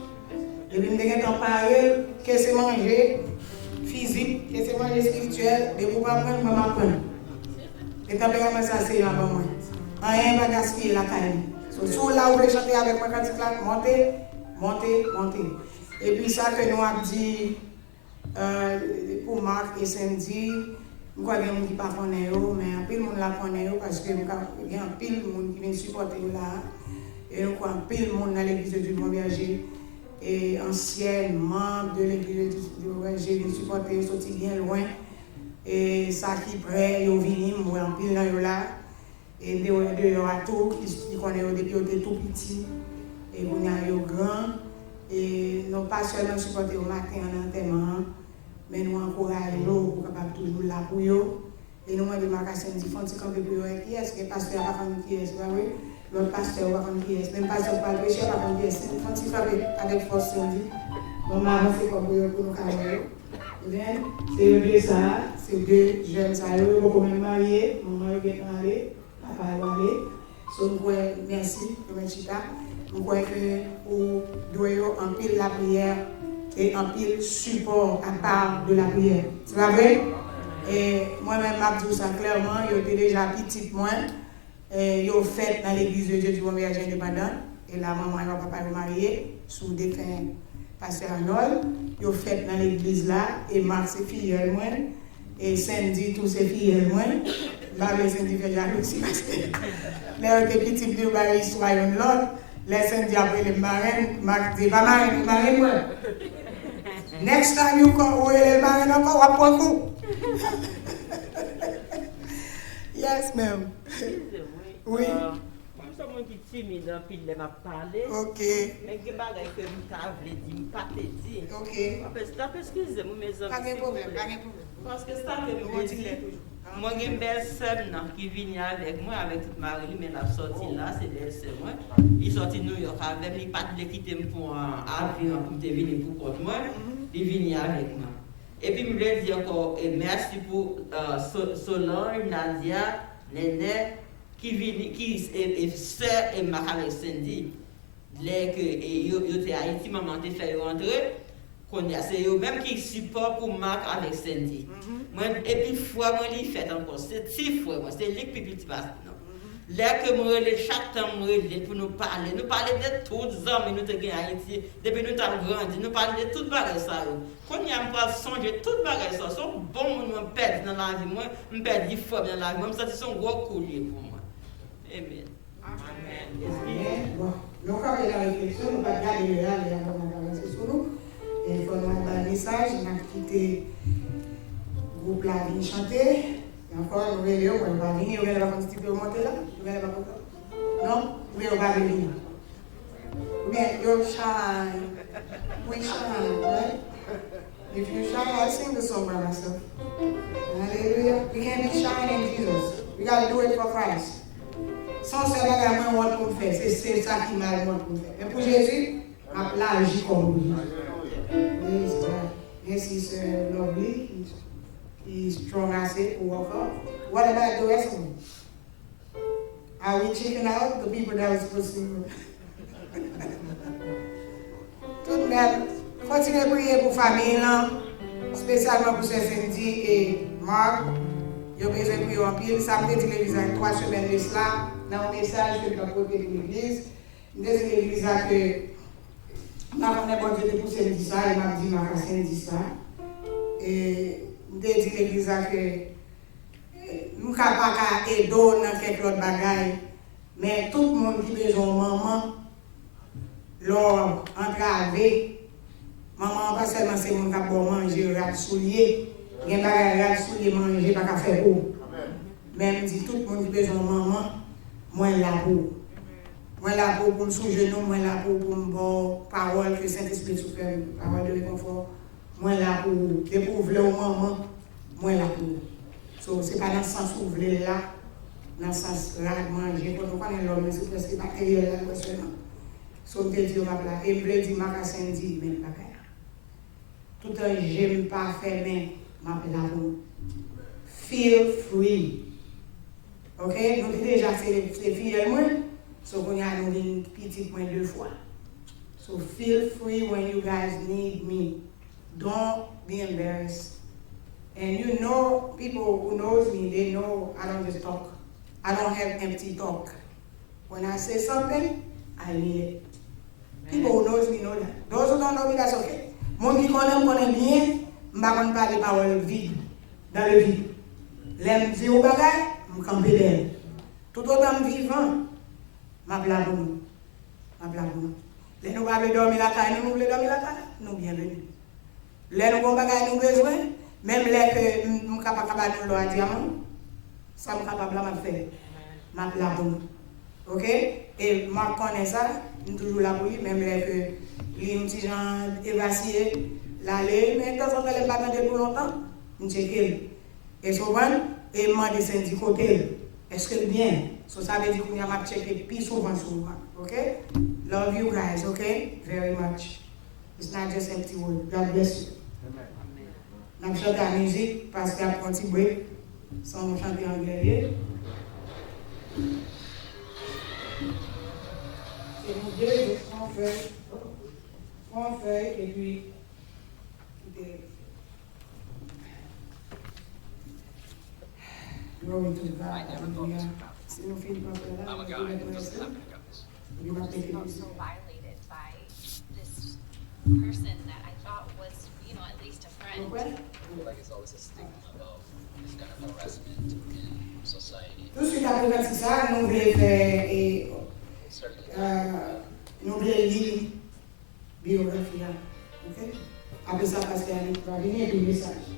Et puis, nous devons parler que c'est manger physique, que c'est manger spirituel, et vous ne pas prendre, vous ne pas prendre. Et tempérament, ça, c'est un bon moment. Rien ne va gaspiller la caille. Si vous là, vous voulez chanter avec moi quand tu montez. Et puis ça que nous avons dit pour Marc et Sandy, nous avons dit qui ne connaissent pas, mais un peu de monde la connaît parce que nous avons un peu de monde qui vient supporter là. Et nous avons un peu de monde dans l'église du Mont-Berger. Et anciennes membres de l'église du Mont-Berger viennent supporter, ils sont bien loin. Et ça qui prêt, ils viennent, moi un peu là. Et dehors à tout, qui connaissent depuis qu'ils étaient tout petits, et on a eu grand, et nous pas seulement supporter au matin en enterrement, mais nous encourageons pour capable toujours là pour eux. Et nous demandons à Sandy font petit camp pour eux qui est-ce que pasteur va faire qui est-ce oui, l'autre pasteur va faire qui est-ce même pasteur pas le péché va faire qui est-ce font petit frapper avec force Sandy. On m'a avancé comme pour nous carrer. C'est deux ça, c'est deux jeunes ça, ils vont quand même marier, mon mari est marié. Merci, je crois que vous devez en pile la prière et en pile support à part de la prière. C'est pas vrai? Et moi-même, je dis ça clairement, j'étais déjà petite moi, j'ai fait dans l'église de Dieu du Mont-Berger indépendant, et la maman et le papa sont mariés sous défunt pasteur Arnold, j'ai fait dans l'église là, et Marc ses filles moi, et Sandy tous ses filles moi. Les Sandy fait jalousie parce que les petits de Paris soient une l'autre, les Sandy après les marraines, Marc dit pas marraine, moi. Next time you come, où est le marraine encore, on va prendre coup. Yes, ma'am. Oui. son monde qui timide, puis il m'a parlé. Ok, Mais il y a des choses que je ne pas te dire. ok. Excusez-moi, mes amis. Pas de problème, pas de problème. Parce que ça que je dis, moi, j'ai une belle sœur qui vient avec moi, avec toute ma rue, mais elle a sorti là, c'est belle sœur. Il sorti de New York avec moi, il n'a pas de quitter pour un avion pour venir pour contre moi, il vient avec moi. Et puis, je voulais dire encore merci pour Solange, Nadia, Néné, qui est sœur et ma avec Cindy. Dès que yo étaient à Haïti, maman t'a fait rentrer. C'est eux-mêmes qui supportent pour Marc avec Cindy. Et puis, fois, moi, il fait encore. C'est 6 fois, c'est lui qui petit passe. Là que moi, chaque temps, moi, pour nous parler de tous les hommes nous avons en Haïti, depuis nous avons grandi, nous parler de toutes les bagages. Quand il y a un songer, toutes les bagages sont bons, nous perdons dans la vie, moi, nous perdons fort dans la vie, moi, ça, c'est un gros collier pour moi. Amen. Amen. Bon, nous avons la réflexion, nous ne pouvons pas garder là, les gens sur nous. Et il faut nous avoir un message, nous avons quitté le groupe là, venir chanter. Et encore, nous allons pas venir, nous allons pas constituer au monter là. Nous allons pas non, nous allons pas venir. Mais you shine. We shine, right? If you shine, I sing the song by myself. Hallelujah. We can't be shy in Jesus. We got to do it for Christ. Sans ce bagage, moi, on peut faire. C'est ça qui m'a demandé pour faire. Mais pour Jésus, je vais agir comme lui. Praise God. Yes, he's lovely. He's strong as it to walk up. What about the rest of them? Are we checking out the people that were supposed to? Tout de même, continuez à prier pour la famille, spécialement pour Cindy et Marc. Ils ont besoin de prier en pile. Samedi, l'église a 3 semaines de cela. Dans un message que je vais apporter de l'église. L'église a que ma femme n'a pas dit pour Cindy ça, elle m'a dit ma Cindy ça. Et je dis l'église a que nous ne pouvons pas aider dans quelques autres bagailles. Mais tout le monde qui a besoin de maman, leur entravé, maman, pas seulement c'est mon qui bon manger, rat soulier, il y a des rat soulier manger, pas qu'à faire eau. Même si tout le monde qui a besoin de maman, moi là pour. Moi là pour me soulever, moi là pour me bon parole que Saint-Esprit souffle, parole de réconfort. Moi là pour découvrir maman, moi là pour. So, c'est pas dans le sens où vous voulez là, dans le sens là de manger, quand on connaît l'homme, c'est presque matériel là, questionnement. So, je te dis, et je veux dire, ma Cindy, même pas faire. Tout un j'aime pas faire, mais ma pour. Feel free. Ok? Nous déjà c'est fille moi, so qu'on y a une petite point 2 fois. So feel free when you guys need me. Don't be embarrassed. And you know, people who knows me, they know I don't just talk. I don't have empty talk. When I say something, I mean it. People who knows me know that. Those who don't know me, that's okay. Mon qui connaît bien, je ne vais pas parler paroles vides, dans le vide. L'aime dire au bagage, je campe d'elle. Tout autant vivant, je blague pour nous. Je blague pour nous. Les nous pas dormir la caille, nous voulons dormir la caille, nous bienvenue. Les nous avons bagage nous besoin, même les que nous sommes capables de nous le diamant, ça nous capable de faire. Je blague pour nous. Ok? Et moi, je connais ça, je suis toujours là pour lui, même les que les petits gens évacués, l'aller, mais de temps en temps, les pas pour longtemps, je check. Et souvent, et je demande des côté, est-ce que bien? So ça veut dire qu'on a ma checké plus souvent. Ok? Love you guys, ok? Very much. It's not just empty word. God bless you. Amen. Je chante la musique parce qu'il y a un petit break sans chanter en anglais. Et nous deux, on fait, et puis, glory to God. Hallelujah. Si nous finissons par là, Also violated by this person that I thought was, at least a friend. I feel like it's always a stigma about this kind of harassment in society. Tout ce qui a fait ça, nous voulons faire et nous voulons lire biographie. Ok? Après ça, parce qu'il y a un message.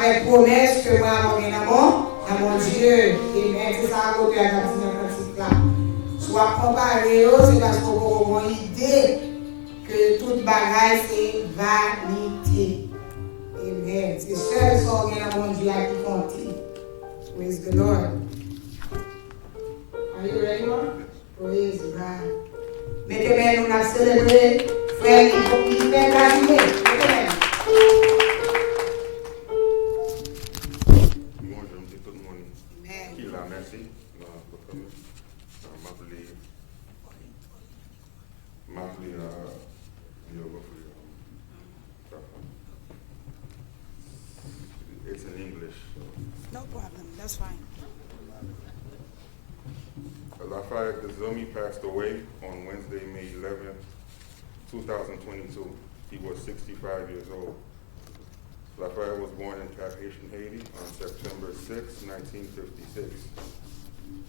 avec promesse que moi, dans mon Dieu, amen, c'est ça qu'on peut avoir dans le cantique là. Soit comparé, c'est parce qu'on a une idée que toute bagaille c'est vanité. Amen. C'est seul son dans mon Dieu qui compte. Praise the Lord. Are you ready, Lord? Praise God. Mettez-moi, nous avons célébré, frère, il fait gagner. Bonjour, c'est tout le monde qui l'a merci pour coming. It's in English. So. No problem, that's fine. Lafayette Dazumi passed away on Wednesday, May 11th, 2022. He was 65 years old. Lafayette was born in Cap-Haïtien, Haiti on September 6, 1956.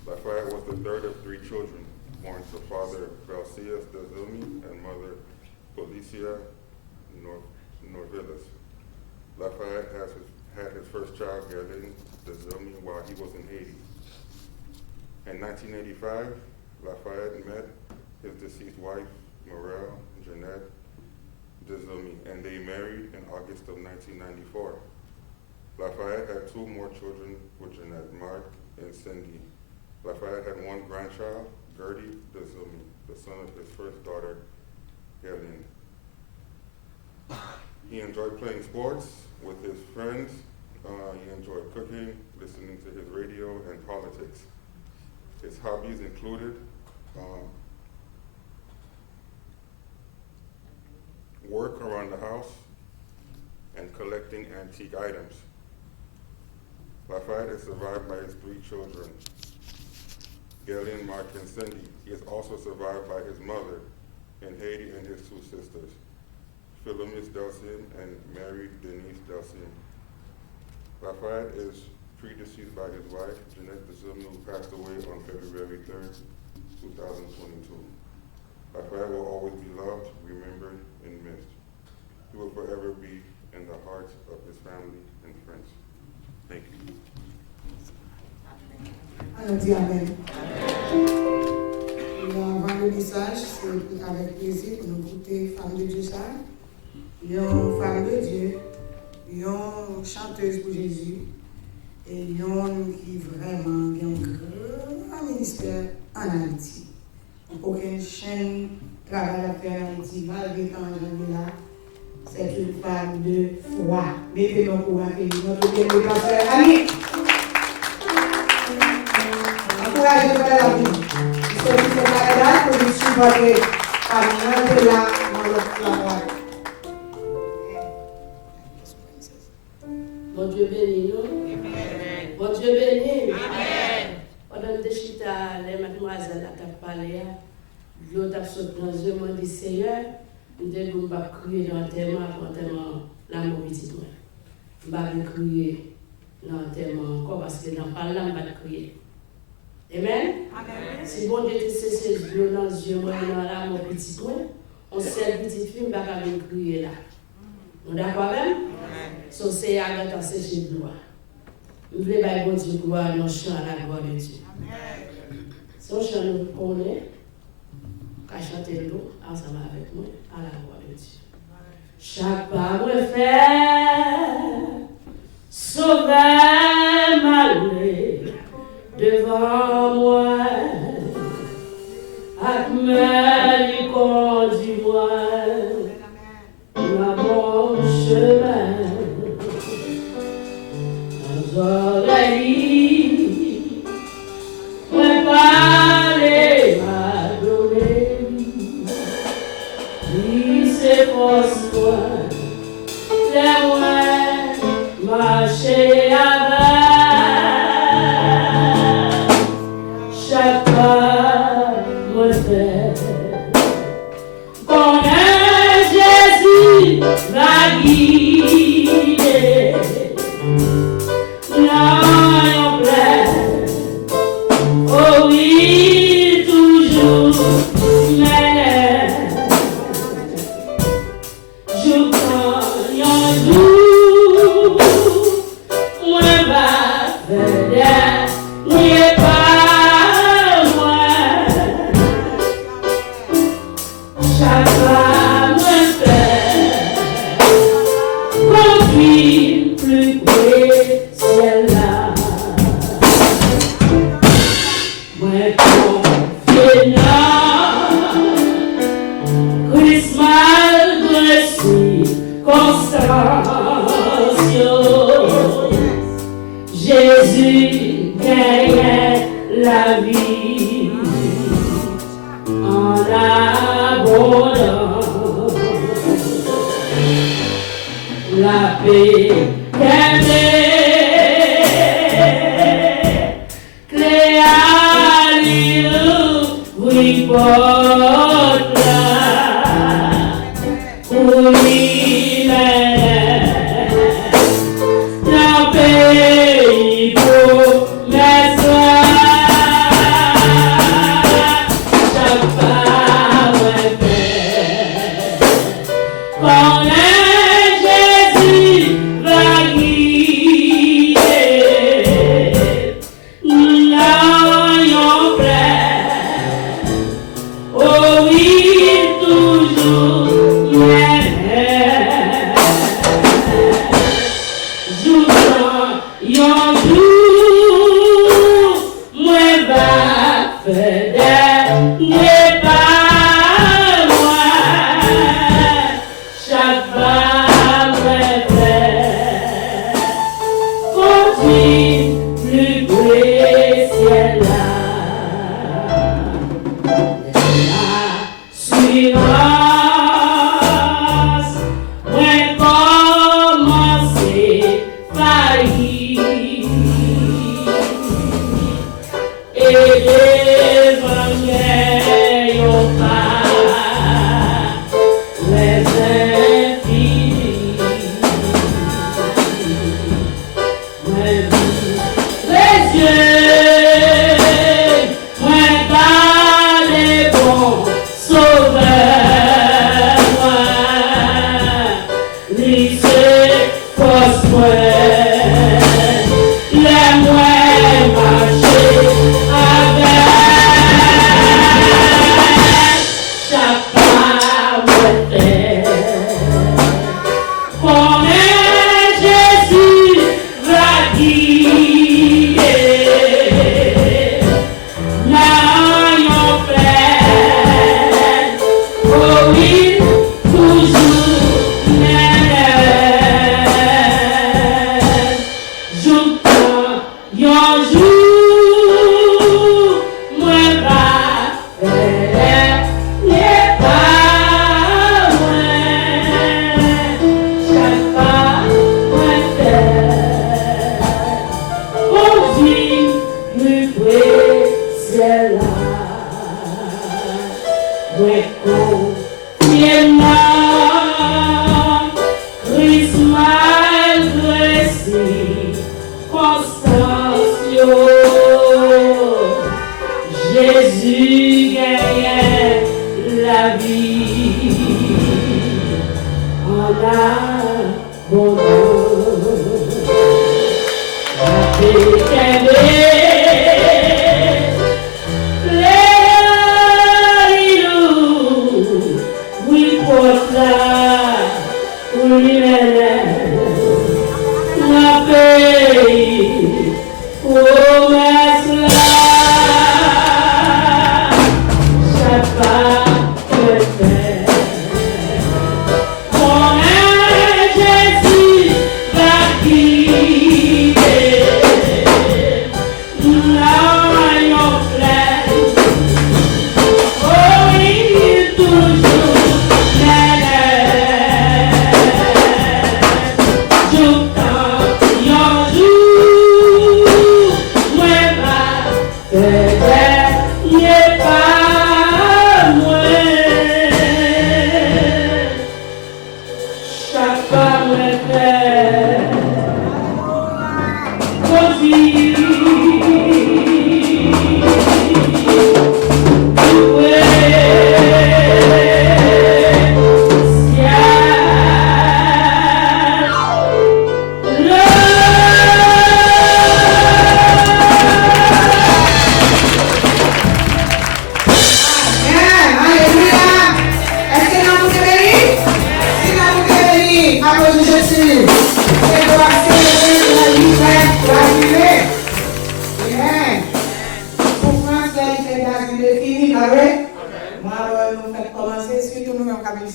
Lafayette was the third of three children, born to father Belcias Dazumi and mother Felicia Norvillas. Lafayette had his first child, Gerlin Dazumi, while he was in Haiti. In 1985, Lafayette met his deceased wife, Morel Jeanette Dazumi, and they married in August of 1994. Lafayette had two more children with Jeanette, Mark and Cindy. Lafayette had one grandchild, Gertie Dazumi, the son of his first daughter, Gerlin. He enjoyed playing sports with his friends. He enjoyed cooking, listening to his radio, and politics. His hobbies included work around the house and collecting antique items. Lafayette is survived by his three children, Gerlin, Mark, and Cindy. He is also survived by his mother in Haiti and his two sisters, Philomis Delcien and Mary Denise Delcien. Lafayette is predeceased by his wife, Jeanette Dazumi, who passed away on February 3rd, 2022. Lafayette will always be loved, remembered, and missed. He will forever be in the hearts of his family and friends. Thank you. On dit Amen. Nous avons le message, c'est avec plaisir pour nous écouter, femme de Dieu, ça. Une femme de Dieu, une chanteuse pour Jésus. Et yon qui vraiment a un grand ministère en Haïti. Aucune chaîne travaille à faire en Haïti, malgré tant de là. C'est une femme de foi. Mettez-nous pour accueillir notre bien-aimé pasteur Annie. Encouragez-nous à la vie. Je suis venu là pour nous supporter parmi là dans notre travail. Mon Dieu béni nous. Mon Dieu béni. Amen. Pendant que chita, les mademoiselles ont parlé, l'autre a sauté dans un monde du Seigneur, nous devons pas crier dans le thème, l'amour petit moi. Nous ne pas crier dans le thème encore parce que dans le parlant, nous ne pas crier. Amen. Amen. Si bon Dieu te cesse de dans les yeux, moi, dans l'amour petit moi, on sait petit film, nous ne pas crier là. Nous d'accord même? So c'est à l'autre sécher de gloire. Nous voulons pas bon Dieu gloire, nous chant à la gloire de Dieu. Son chant nous connaît, qu'à chanter nous ensemble avec nous à la gloire de Dieu. Chaque pas me fait sauver malgré devant moi, à me conduit moi dans mon chemin. Oreilles, me parler ma donné, il s'efforce toi, c'est moi, marcher avec, chaque pas me fait, ton Jésus va guider. Oh oui, toujours, mais je prends un jour Jésus gagne la vie en abondance, la paix clé à l'île, oui, porte là, oui,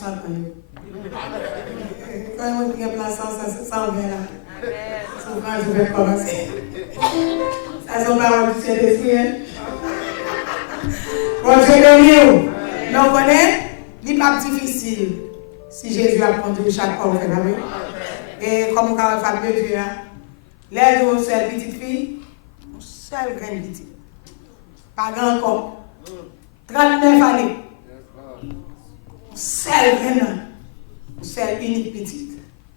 100 ans. Quand on a place 120 là. Souvent, je vais commencer. Ça sont paroles du Saint-Esprit. Bon Dieu béni. Nous connaissons, il n'est pas difficile si Jésus a conduit chaque fois au fait. Et comme on a fait de Dieu, l'aide aux seules petites filles, une seule graine petite. Pas grand corps. 39 années. Une seule graine. Une seule unique petite.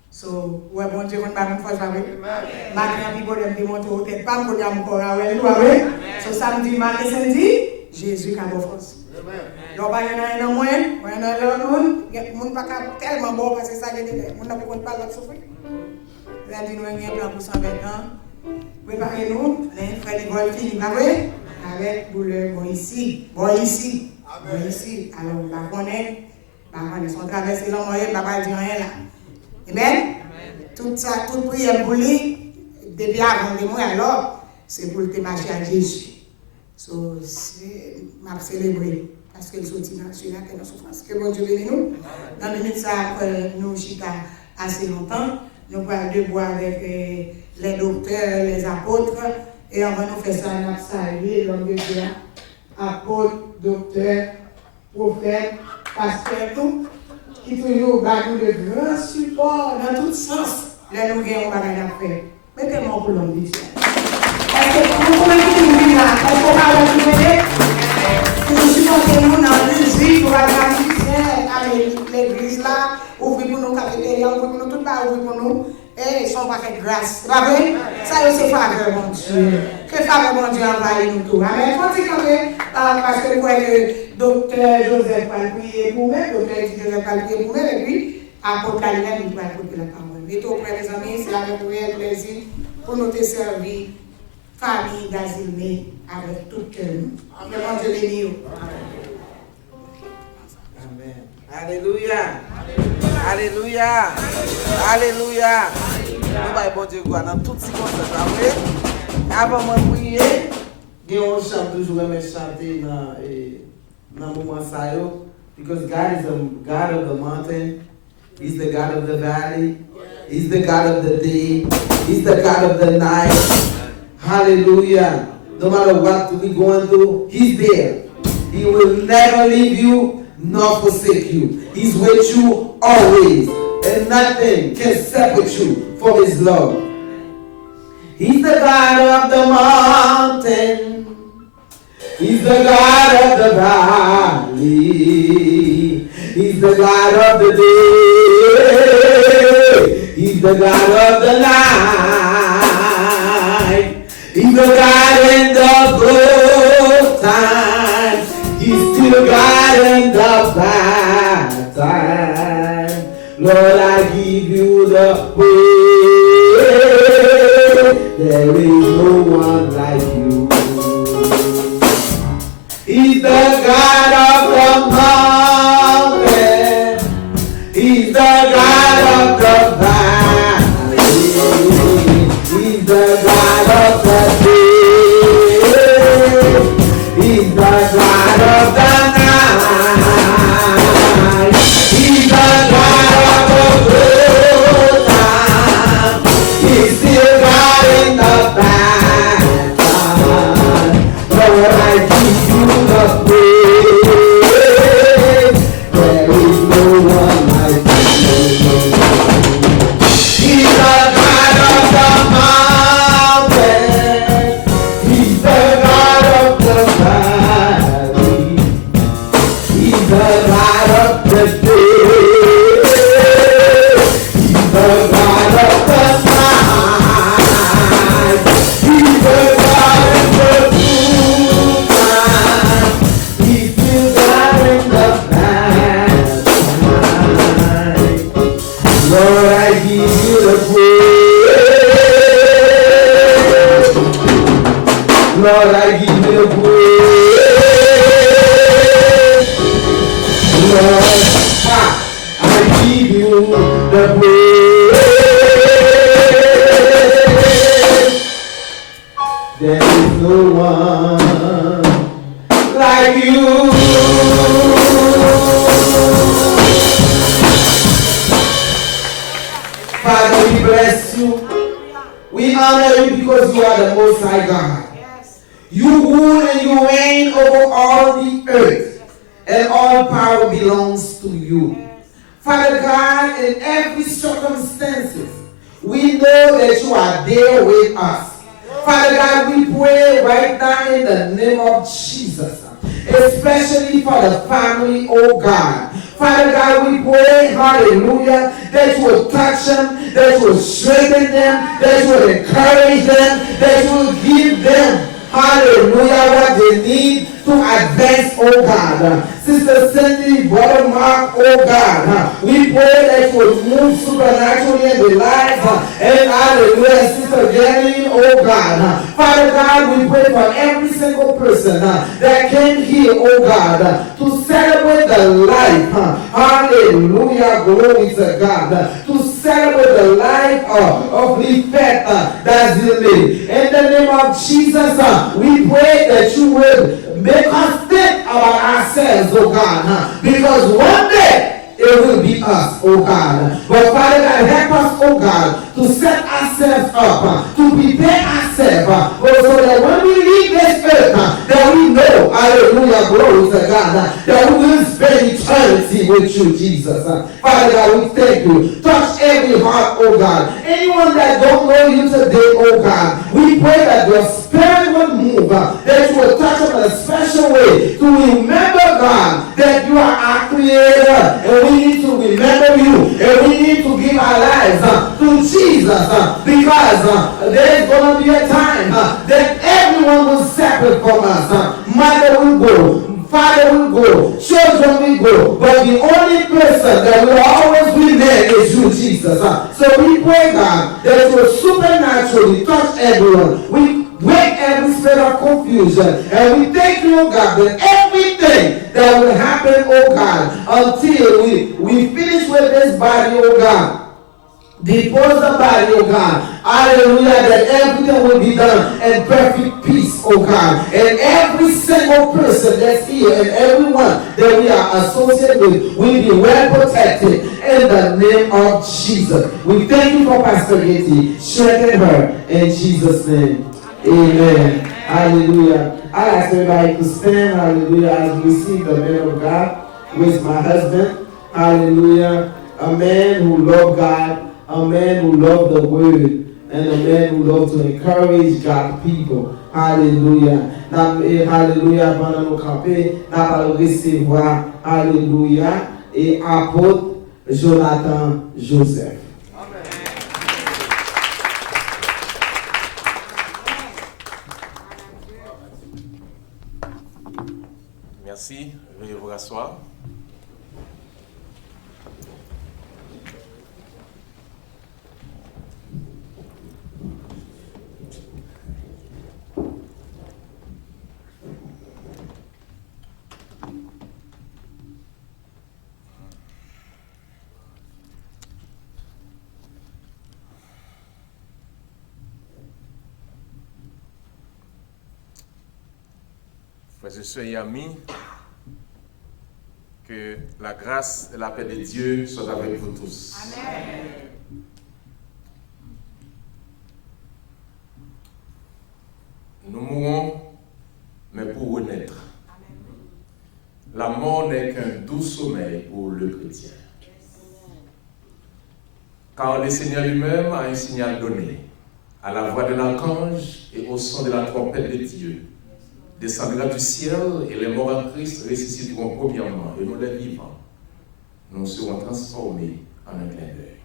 So, ouais, bon Dieu, on va me faire ça. Maintenant, il faut me montrer au tête. Pas me connaître encore. So, samedi, mardi, samedi, Jésus a beau force. Donc, il y en a moins, il y en a l'autre, il y a pas tellement bon parce que ça, il y a pas de souffrir. Il a dit, nous avons un plan pour 120 ans. Préparez-nous, les frères de vol finissent avec douleur. Bon ici. Alors, on va connaître, son traversé l'homme, on va pas dire rien là. Amen. Tout ça, toute prière pour lui, depuis avant de moi, alors, c'est pour te marcher à Jésus. So, c'est m'a célébré parce que le sorti dans celui-là que nous souffrance. Que bon Dieu bénisse nous. Dans minute ça, nous chita assez longtemps. Nous allons debout avec les docteurs, les apôtres, et on va nous faire ça, nous saluer l'homme de Dieu, apôtre, docteur, prophète, pasteur, tout, qui toujours bat nous de grands supports dans tous sens. Là, nous avons un bagage à faire. Mettez-moi pour l'homme de Dieu. Est-ce que vous pouvez nous là? Est-ce qu'on va vous aider? Nous supportons dans la musique, pour aller à l'église là, ouvrir pour nous cafétéria, ouvrir pour nous tout bas, ouvrir pour nous, et son paquet de grâce. C'est pas vrai? Ça, c'est faveur, mon Dieu. Que faveur, mon Dieu, envahit nous tout. Amen. Continuez, parce que vous voyez que docteur Joseph va prier pour moi, docteur Joseph va prier pour moi, et puis, apôtre Calvin, il va écouter la parole. Et tout auprès des amis, c'est avec un plaisir pour nous te servir. Famille d'Azilmé avec tout cœur. Que bon Dieu bénisse. Amen. Alléluia. Alléluia. Alléluia. Nous allons bon Dieu gloire dans toutes circonstances. Avant de prier, on chante toujours mais chanter dans le moment ça. Because God is the God of the mountain. He's the God of the valley. He's the God of the day. He's the God of the night. Hallelujah. No matter what we're going through, He's there. He will never leave you nor forsake you. He's with you always. And nothing can separate you from His love. He's the God of the mountain. He's the God of the valley. He's the God of the day. He's the God of the night. He's the God in the good times. He's still God in the bad times. Lord, I give you the praise. There is no one like you. He's the God of the mountain. He's the God of the valley. He's the God of the He's the God of the night. He's the God of the good time. He's still God in the bad time. Lord, I give you the praise. There is no one like you. He's the God of the mountain. He's the God of the valley. He's the God of the day. He's the God of the night. He's the God in the good time. He's still God in the bad time. Lord, I give you the praise. Lord, I give you the praise. Lord, I give you the praise. There is no one like you. bless you. We honor you because you are the Most High God. You rule and you reign over all the earth, and all power belongs to you. Father God, in every circumstances, we know that you are there with us. Father God, we pray right now in the name of Jesus, especially for the family, oh God. Father God, we pray, hallelujah, that you will touch them, that you will strengthen them, that you will encourage them, that you will give them, hallelujah, what they need to advance, oh God. Sister Cindy, Brother Mark, oh God, we pray that you will move supernaturally in their lives, and hallelujah, Sister Jenny, oh God. Father God, we pray for every single person that came here, oh God, to celebrate the life, hallelujah, glory to God, to celebrate the life of Lifette Dazile. In the name of Jesus, we pray that you will make us think about ourselves, oh God, because one day it will be us, oh God. But Father God, help us, oh God, to set ourselves up, to prepare ourselves, so that when we leave this earth, that we know, hallelujah, glory to God, that we will spend eternity with you, Jesus. Father God, we thank you. Touch every heart, oh God. Anyone that don't know you today, oh God, we pray that your spirit will move, that you will touch them in a special way, to remember, God, that you are our creator, and we need to remember you, and we need to give our lives to Jesus, because there is going to be a time that everyone will separate from us. Mother will go, father will go, children will go, but the only person that will always remain is you, Jesus. So we pray, God, that you will supernaturally touch everyone. We break every spirit of confusion, and we thank you, oh God, that everything that will happen, oh God, until we finish with this body, oh God, depose the body, oh God, hallelujah, that everything will be done in perfect peace, oh God, and every single person that's here and everyone that we are associated with will be well protected in the name of Jesus. We thank you for Pastor Getty. Strengthen her in Jesus' name. Amen. Hallelujah. I ask everybody to stand, hallelujah, as we receive the man of God, who is my husband. Hallelujah. A man who loves God, a man who loves the word, and a man who loves to encourage God's people. Hallelujah. Hallelujah. Pendant nous camper, nous allons recevoir, hallelujah, et apôtre Jonathan Joseph. Merci, veuillez vous rasseoir. Frères et sœurs et amis, que la grâce et la paix de Dieu soient avec vous tous. Amen. Nous mourons, mais pour renaître. La mort n'est qu'un doux sommeil pour le chrétien. Car le Seigneur lui-même a un signal donné, à la voix de l'archange et au son de la trompette de Dieu. Descendra du ciel et les morts en Christ ressusciteront premièrement, et nous les vivants, nous serons transformés en un clin d'œil.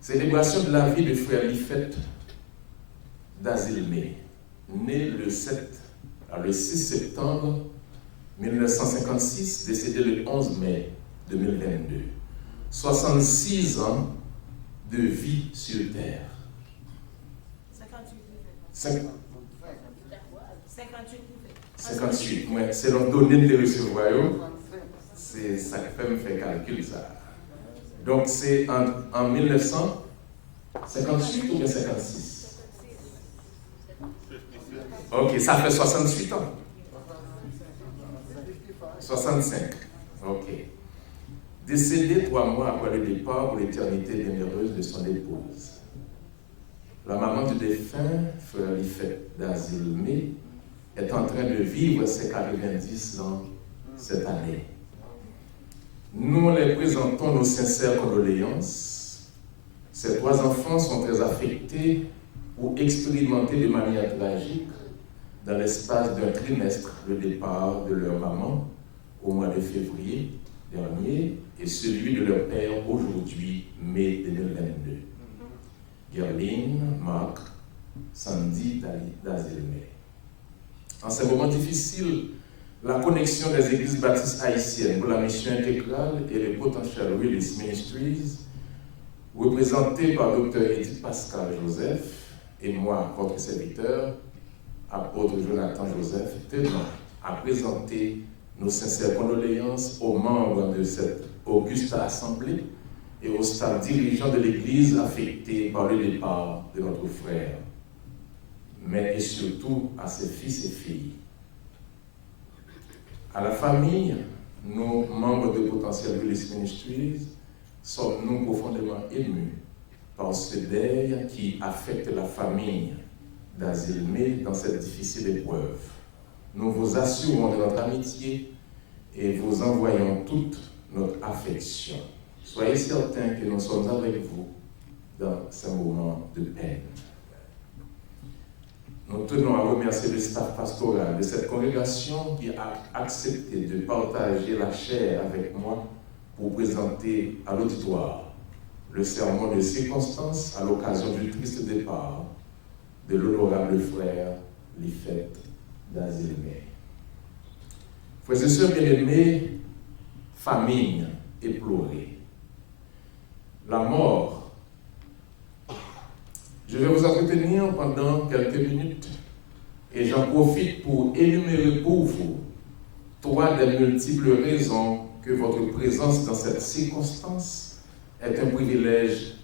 Célébration de la vie de frère Lifette Dazile, né le 6 septembre 1956, décédé le 11 mai 2022. 66 ans de vie sur terre. 58, ouais, c'est le donné de recevoir, c'est ça qui fait me faire calcul ça. Donc c'est en 1958 ou bien 56? Ok, ça fait 68 ans. 65, ok. décédé 3 mois après le départ pour l'éternité bienheureuse de son épouse. La maman du défunt, frère Lifet d'Azilmé, est en train de vivre ses 90 ans cette année. Nous les présentons nos sincères condoléances. Ces 3 enfants sont très affectés ou expérimentés de manière tragique dans l'espace d'un trimestre le départ de leur maman au mois de février dernier et celui de leur père aujourd'hui, mai 2022. Gerline, Marc, Sandy, Dazilmé. En ces moments difficiles, la connexion des églises baptistes haïtiennes pour la mission intégrale et les Potential Release Ministries, représentée par Dr. Edith Pascal Joseph et moi, votre serviteur, apôtre Jonathan Joseph, tenons à présenter nos sincères condoléances aux membres de cette auguste assemblée et aux staff dirigeants de l'Église affectés par le départ de notre frère, mais et surtout à ses fils et filles. À la famille, nos membres de Potential Release Ministries, sommes-nous profondément émus par ce deuil qui affecte la famille d'Azilmé dans cette difficile épreuve. Nous vous assurons de notre amitié et vous envoyons toute notre affection. Soyez certains que nous sommes avec vous dans ces moments de peine. Nous tenons à remercier le staff pastoral de cette congrégation qui a accepté de partager la chair avec moi pour présenter à l'auditoire le sermon de circonstance à l'occasion du triste départ de l'honorable frère Lifet d'Azilmé. Frères et sœurs bien-aimés, famine éplorée. La mort. Je vais vous entretenir pendant quelques minutes et j'en profite pour énumérer pour vous 3 des multiples raisons que votre présence dans cette circonstance est un privilège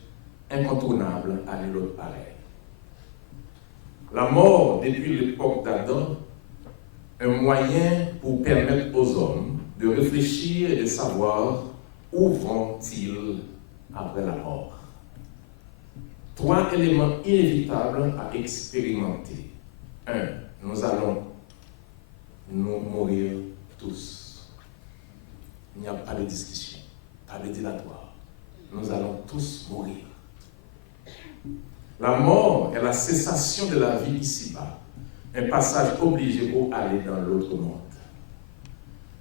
incontournable à nul autre pareil. La mort, depuis l'époque d'Adam, un moyen pour permettre aux hommes de réfléchir et de savoir où vont-ils après la mort. 3 éléments inévitables à expérimenter. 1. Nous allons nous mourir tous. Il n'y a pas de discussion, pas de dilatoire. Nous allons tous mourir. La mort est la cessation de la vie ici-bas, un passage obligé pour aller dans l'autre monde.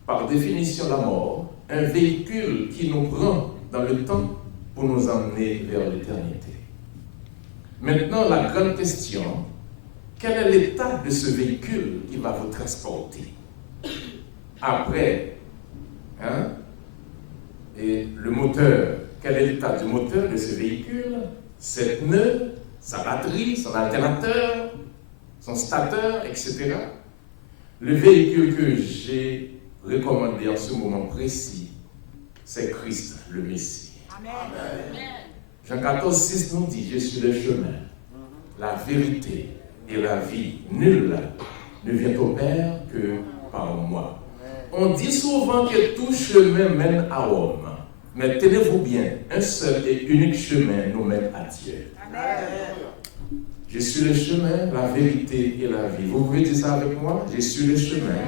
Par définition, la mort, un véhicule qui nous prend dans le temps pour nous emmener vers l'éternité. Maintenant, la grande question, quel est l'état de ce véhicule qui va vous transporter après et le moteur, quel est l'état du moteur de ce véhicule, ses pneus, sa batterie, son alternateur, son stateur, etc. Le véhicule que j'ai recommandé en ce moment précis, c'est Christ, le Messie. Amen. Jean 14,6 nous dit, je suis le chemin, la vérité et la vie. Nul ne vient au Père que par moi. On dit souvent que tout chemin mène à Rome. Mais tenez-vous bien, un seul et unique chemin nous mène à Dieu. Amen. Je suis le chemin, la vérité et la vie. Vous pouvez dire ça avec moi? Je suis le chemin,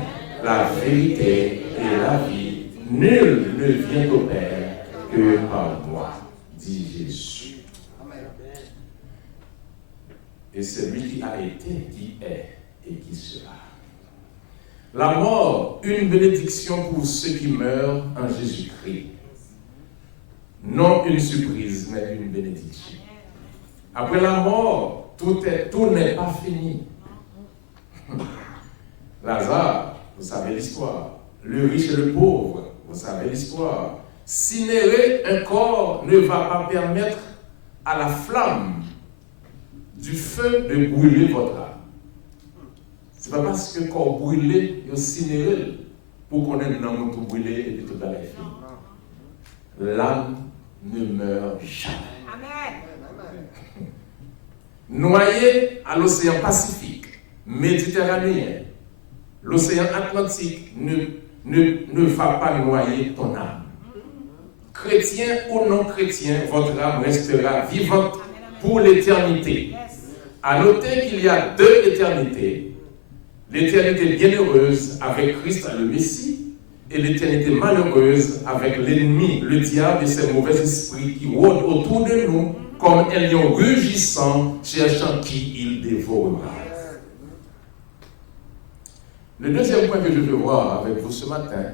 la vérité et la vie. Nul ne vient au Père que par moi, dit Jésus. Et c'est lui qui a été, qui est et qui sera. La mort, une bénédiction pour ceux qui meurent en Jésus-Christ. Non une surprise, mais une bénédiction. Après la mort, tout n'est pas fini. Lazare, vous savez l'histoire. Le riche et le pauvre, vous savez l'histoire. S'inérer un corps ne va pas permettre à la flamme du feu de brûler votre âme. Ce n'est pas parce que le corps brûlé, il s'inéré pour qu'on ait un homme tout brûlé et puis tout à l'heure. L'âme ne meurt jamais. Amen. Noyé à l'océan Pacifique, Méditerranéen, l'océan Atlantique ne va pas noyer ton âme. chrétien ou non chrétien, votre âme restera vivante pour l'éternité. À noter qu'il y a deux éternités. L'éternité bienheureuse avec Christ le Messie et l'éternité malheureuse avec l'ennemi, le diable et ses mauvais esprits qui rôdent autour de nous comme un lion rugissant cherchant qui il dévorera. Le deuxième point que je veux voir avec vous ce matin,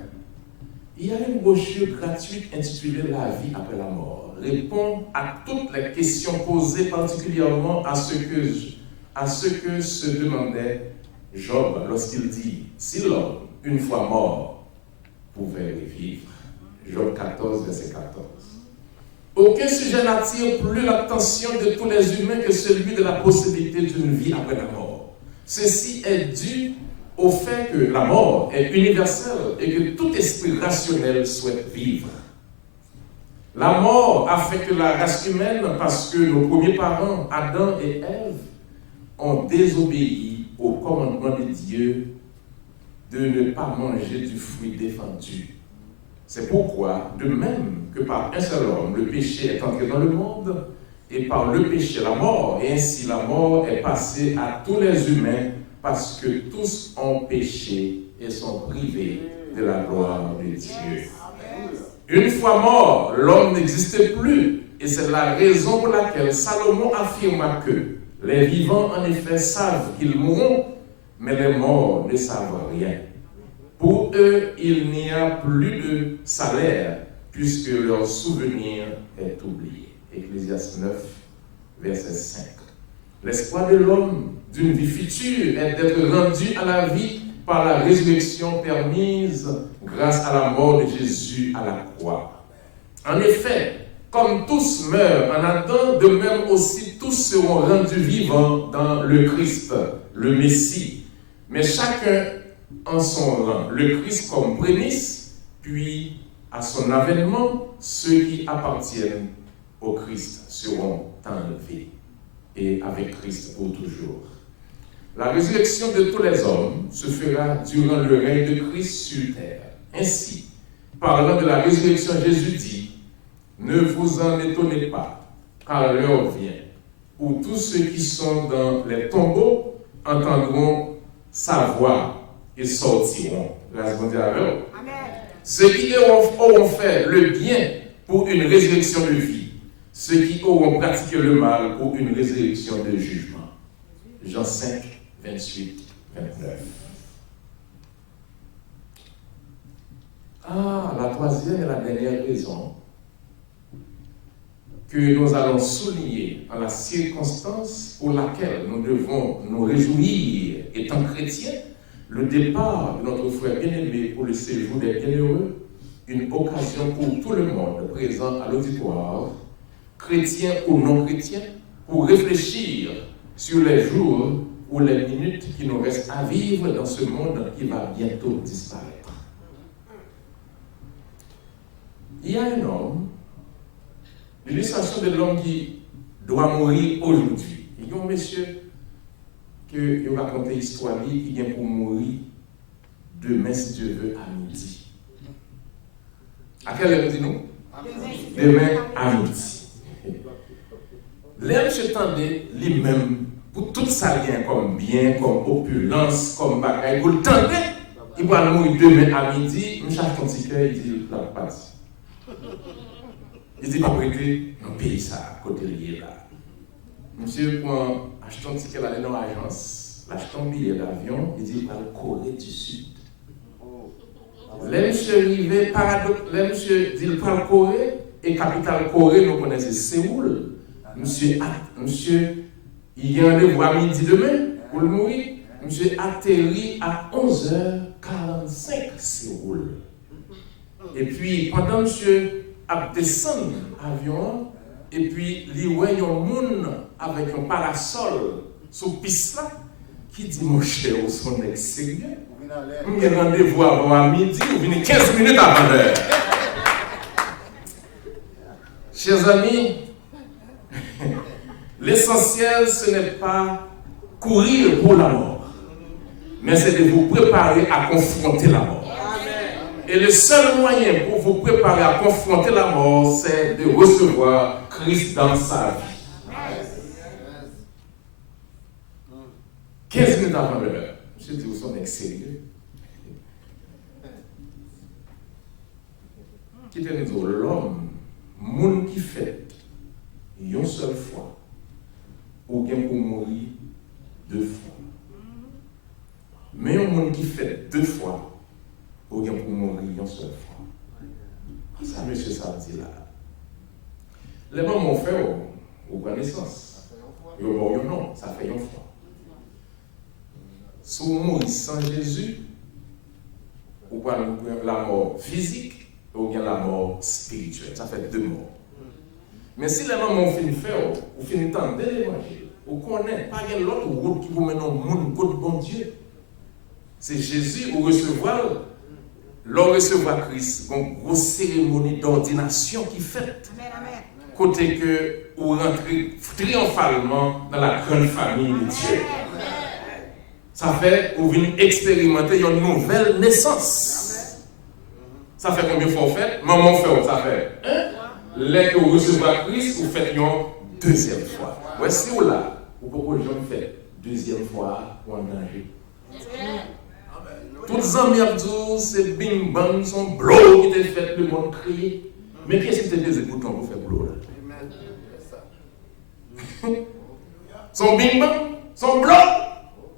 il y a une brochure gratuite intitulée « La vie après la mort ». Répond à toutes les questions posées, particulièrement à ce que se demandait Job lorsqu'il dit « Si l'homme, une fois mort, pouvait revivre ». Job 14, verset 14. Aucun sujet n'attire plus l'attention de tous les humains que celui de la possibilité d'une vie après la mort. Ceci est dû au fait que la mort est universelle et que tout esprit rationnel souhaite vivre. La mort affecte la race humaine parce que nos premiers parents, Adam et Ève, ont désobéi au commandement de Dieu de ne pas manger du fruit défendu. C'est pourquoi, de même que par un seul homme, le péché est entré dans le monde, et par le péché, la mort, et ainsi la mort est passée à tous les humains parce que tous ont péché et sont privés de la gloire de Dieu. Une fois mort, l'homme n'existait plus, et c'est la raison pour laquelle Salomon affirma que les vivants, en effet, savent qu'ils mourront, mais les morts ne savent rien. Pour eux, il n'y a plus de salaire, puisque leur souvenir est oublié. Ecclésiaste 9, verset 5. L'espoir de l'homme d'une vie future est d'être rendu à la vie par la résurrection permise grâce à la mort de Jésus à la croix. En effet, comme tous meurent en Adam, de même aussi tous seront rendus vivants dans le Christ, le Messie. Mais chacun en son rang. Le Christ comme prémisse, puis à son avènement, ceux qui appartiennent au Christ seront enlevés et avec Christ pour toujours. La résurrection de tous les hommes se fera durant le règne de Christ sur terre. Ainsi, parlant de la résurrection, Jésus dit, « Ne vous en étonnez pas, car l'heure vient, où tous ceux qui sont dans les tombeaux entendront sa voix et sortiront. » Grâce à Dieu. Ceux qui auront fait le bien pour une résurrection de vie, ceux qui auront pratiqué le mal pour une résurrection de jugement. Jean 5, 28, 29. La troisième et la dernière raison que nous allons souligner dans la circonstance pour laquelle nous devons nous réjouir étant chrétiens, le départ de notre frère bien-aimé pour le séjour des bienheureux, une occasion pour tout le monde présent à l'auditoire, chrétien ou non chrétien, pour réfléchir sur les jours ou les minutes qui nous restent à vivre dans ce monde qui va bientôt disparaître. Il y a un homme, l'illustration de l'homme qui doit mourir aujourd'hui. Il y a un monsieur qui a raconté l'histoire qui vient pour mourir demain, si Dieu veut, à midi. À quelle heure dit-nous? Demain à midi. L'homme se tendait lui-même pour tout ça vient comme bien, comme opulence, comme bagaille. Vous le tendez, il va mourir demain à midi. Je cherche ton ticket, il dit la passe. Il dit pas prêter dans le pays ça, côté lié là. Monsieur prend achète un ticket là dans l'agence, achète un billet d'avion, il dit il va le Corée du Sud. Les monsieur arrivé paradoxe, les monsieur dit il prend le Corée et capitale Corée nous connaissons Séoul. Monsieur il y a un rendez-vous à midi demain pour le mourir. Monsieur atterrit à 11h45 Séoul. Et puis pendant monsieur a descendu l'avion et puis il y a un monde avec un parasol sur piste là qui dit mon cher au son extérieur. Vous avez rendez-vous à midi, vous venez 15 minutes avant l'heure. Chers amis, l'essentiel ce n'est pas courir pour la mort, mais c'est de vous préparer à confronter la mort. Et le seul moyen pour vous préparer à confronter la mort, c'est de recevoir Christ dans sa vie. 15 minutes avant l'heure, je dis, vous sont sérieux. Qui te dit, l'homme, monde qui fait une seule fois, ou bien pour mourir 2 fois. Mais un monde qui fait 2 fois, ou bien pour mourir une seule fois. Ça, monsieur, ça dit là. Les mamans ont fait aux connaissances. Ils ont dit non, ça fait une fois. Si vous mourrez sans Jésus, ou pas la mort physique, ou bien la mort spirituelle. Ça fait 2 morts. Mais si les mamans ont fini de faire, ou fini de tendre l'évangile, ou connaît pas l'autre route qui vous mène au monde, côté bon Dieu. C'est Jésus ou recevoir. L'on recevoir Christ, une grosse cérémonie d'ordination qui fait. Côté que vous rentrez triomphalement dans la grande famille de Dieu. Ça fait que vous venez expérimenter une nouvelle naissance. Ça fait combien de fois vous faites? Maman fait, ça fait. Là que vous recevez Christ, vous faites une 2e fois. Ouais, si vous là, vous pouvez jamais faire 2e fois ou en danger. Tous les amis abdou, c'est bing bang, son blow qui était fait, le monde crier. Mais qu'est-ce qui te dit écoutons pour faire blow là? Son bing bang, son blow.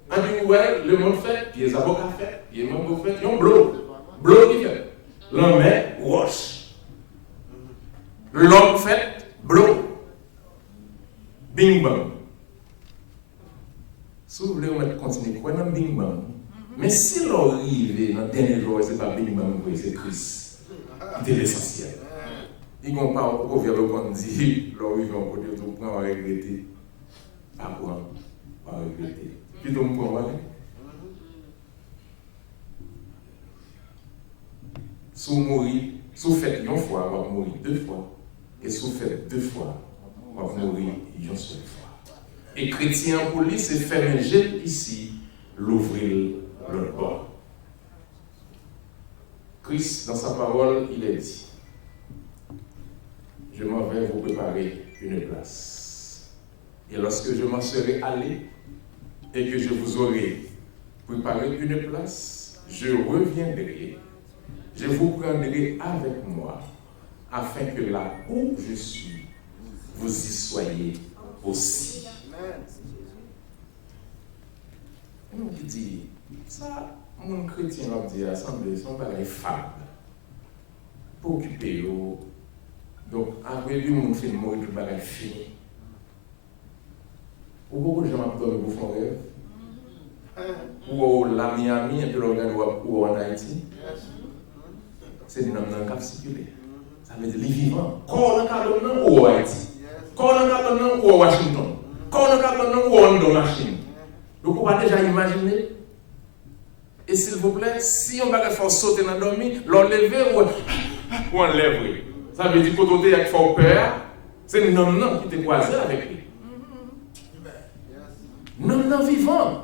On dit ouais, le monde fait, puis les avocats fait, puis les membres fait, ils ont blow. Blow qui fait. L'homme est wash. L'homme fait blow. Bing bang. Si vous voulez, on va continuer. Quoi dans bing bang? Mais si l'on arrive dans le dernier jour, ce n'est pas bing bang, c'est Christ. C'est l'essentiel. Il ne pas au vers le monde dit, l'on arrive en côté, on va regretter. Pas quoi? Pas regretter. Puis on va aller. Si vous mourrez, si vous faites 1 fois, vous allez mourir 2 fois. Et si vous faites 2 fois, vous allez mourir 1 seule fois. Et chrétien pour lui, c'est faire un jet ici, l'ouvrir l'autre bord. Christ, dans sa parole, il a dit, je m'en vais vous préparer une place. Et lorsque je m'en serai allé et que je vous aurai préparé une place, je reviendrai. Je vous prendrai avec moi, afin que là où je suis, vous y soyez aussi. On dit, ça, mon chrétien a dit, assemblée, son bagage fable. Pour occuper, donc, après lui, mon film mourir, tout bagage fini. Ou beaucoup de gens ont dormi pour faire rêve. Ou la Miami, et puis l'organe ou en Haïti. C'est des noms qui ont circulé. Ça veut dire les vivants. Quand on a ou Haïti. Quand on a ou Washington. Quand on a ou en machine. Donc on va déjà imaginer. Et s'il vous plaît, si on va faire sauter dans le dormi, l'enlever ou enlever. Ça veut dire que quand on a fait peur, c'est un non qui te croisé avec lui. Non vivant.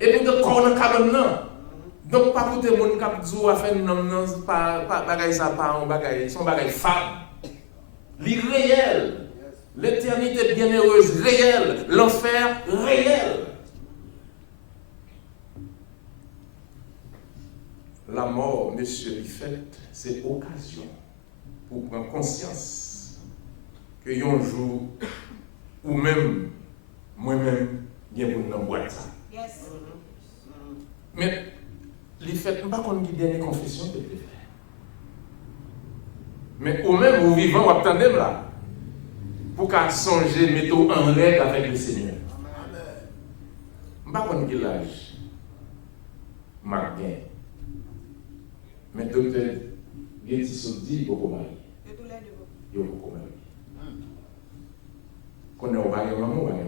Et puis quand on a non. Donc, pas tout le monde qui a dit à faire non, pas bagaille ça, pas un bagaille, son bagaille femme. L'irréel. L'éternité bienheureuse, réelle. L'enfer, réel. La mort, monsieur Liffet, c'est occasion pour prendre conscience que un jour, ou même, moi-même, bien pour nous boire ça. Mais, les faits, nous ne pouvons pas dire dernière confession de faire. Mais au même au vivant, vous attendez là. Pour qu'à songer, mettons en règle avec le Seigneur. Je ne sais pas quel âge. Marc bien. Mais docteur, il dit qu'il faut qu'on marie. Il faut qu'on marie. Quand on est au mari, on va marie.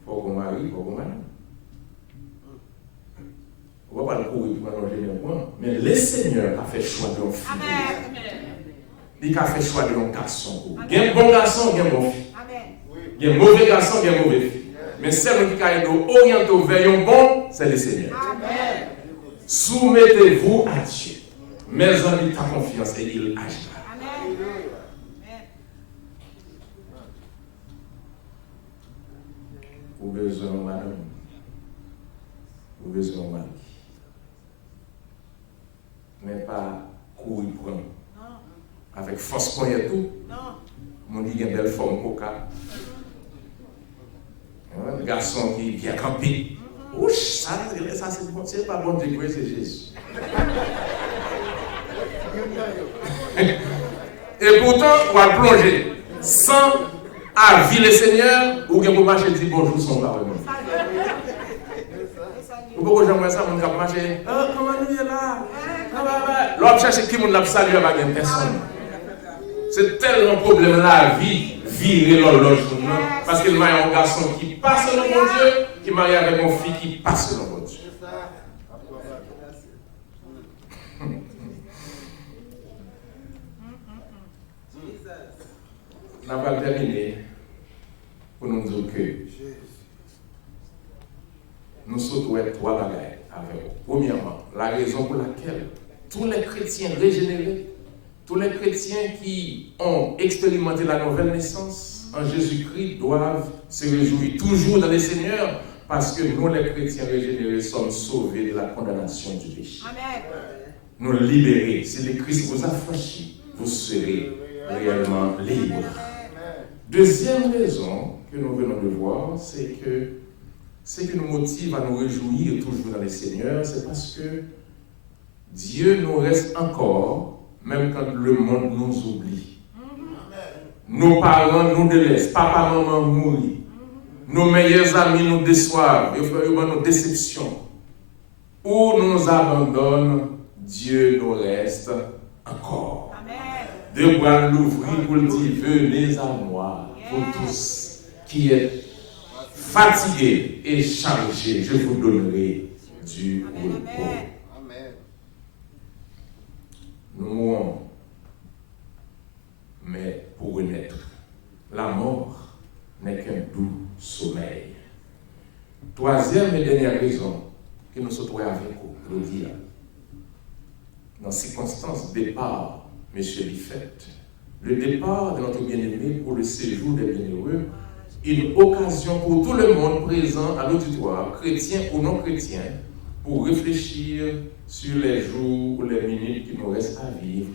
Il faut qu'on marie, il faut qu'on marie. On ne va pas le courir pour manger le point, mais le Seigneur a fait choix de l'enfant. Il a fait choix de l'enfant garçon. Il y a un bon garçon, il y a un bon fille. Il y a un mauvais garçon, il y a un mauvais fille. Mais celle qui a été orienté vers un bon, c'est le Seigneur. Soumettez-vous à Dieu. Mets en lui ta confiance et il agira. Amen. Ou besoin de madame. Ou besoin de mari. Mais pas courir prendre. Avec force point et tout. Mon dit une belle forme coca. Un garçon qui a campé. Ouch, ça c'est bon, c'est pas bon Dieu, c'est Jésus. Et pourtant, on va plonger sans avis le Seigneur ou bien pour marcher dire bonjour sans parole. Ou pourquoi j'aimerais ça, mon cap marcher. Ah, comment nous est là? L'autre cherche qui mon l'a salué avec une personne. C'est tellement problème la vie, virer l'horloge. Parce qu'il m'a un garçon qui passe selon mon Dieu, qui marie avec mon fille qui passe selon mon Dieu. On n'a pas terminé pour nous dire que nous souhaitons trois bagailles avec vous. Premièrement, la raison pour laquelle tous les chrétiens régénérés, tous les chrétiens qui ont expérimenté la nouvelle naissance en Jésus-Christ doivent se réjouir toujours dans le Seigneur parce que nous, les chrétiens régénérés, sommes sauvés de la condamnation du péché. Amen. Nous libérés. Si le Christ vous a franchi, vous serez réellement libres. Deuxième raison que nous venons de voir, c'est que ce qui nous motive à nous réjouir toujours dans le Seigneur, c'est parce que Dieu nous reste encore, même quand le monde nous oublie. Nos parents nous délaissent, papa, maman mourir. Nos meilleurs amis nous déçoivent, nos déceptions. Ou nous abandonnent, Dieu nous reste encore. De bras l'ouvrir pour dire, venez à moi, vous tous qui êtes fatigués et chargés, je vous donnerai du repos. Nous mourons, mais pour renaître. La mort n'est qu'un doux sommeil. Troisième et dernière raison que nous sommes avec vous, le dire. Dans ces circonstances de départ, M. Liffette, le départ de notre bien-aimé pour le séjour des bienheureux, une occasion pour tout le monde présent à l'auditoire, chrétien ou non chrétien, pour réfléchir sur les jours ou les minutes qui nous restent à vivre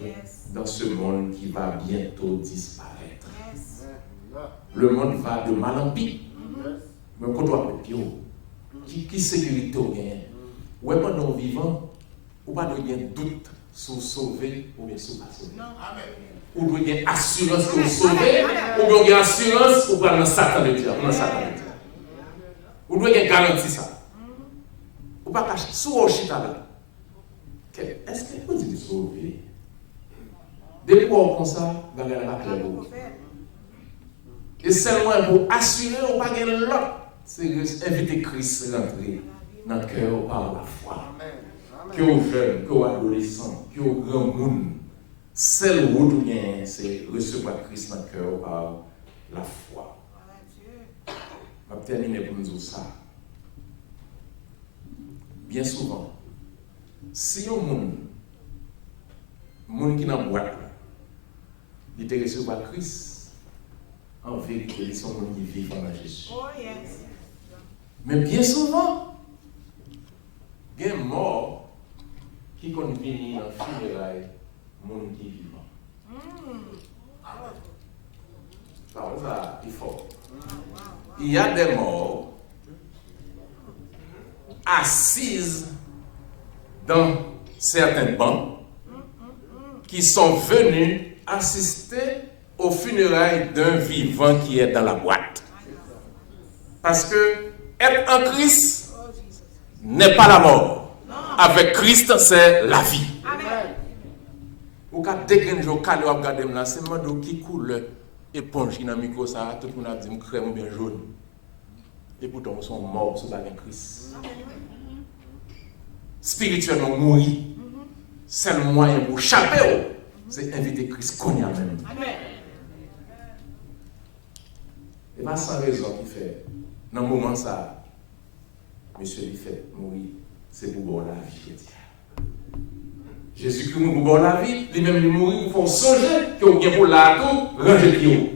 dans ce monde qui va bientôt disparaître. Le monde va de mal en pis. Mais quand on a pire, qui sécurité on gagne? Ou est-ce que nous vivons, ou pas de doute sur sauver ou bien sur pas sauver? Ou doit y avoir assurance pour sauver, ou bien assurance pour prendre Satan de Dieu. Ou doit y avoir garantie ça. Ou pas cacher sous au chita là. Est-ce que vous dites sauver? Des fois comme ça, dans la claire. Et seulement pour assurer ou pas gagner l'autre, c'est inviter Christ à rentrer dans le cœur par la foi. Que aux jeunes, que aux adolescents, que aux grands monde. Seul route bien, c'est recevoir Christ dans le cœur par la foi. Je vais terminer pour nous dire ça. Bien souvent, si un monde qui est dans la boîte, il te recevoir Christ, en vérité, ils sont gens qui vivent en Jésus. Mais bien souvent, il y a un mort qui convient dans le funérail. Monde qui est vivant. Ça, il faut. Il y a des morts assises dans certains bancs qui sont venus assister aux funérailles d'un vivant qui est dans la boîte. Parce que être en Christ n'est pas la mort. Avec Christ, c'est la vie. Ou quand dès que je regarde là, c'est moi qui coule éponge dans le micro, ça, tout le monde a dit crème ou bien jaune. Et pourtant, ils sont morts sous la Christ. Spirituellement mourir, c'est le moyen pour échapper, c'est inviter Christ qu'on y a même. Et pas sans raison qui fait, dans le moment ça, monsieur il fait mourir, c'est pour bon la vie chrétienne. Jésus-Christ nous pour la vie, lui-même il mourit pour songer que vous bien pour la tout, ranger qui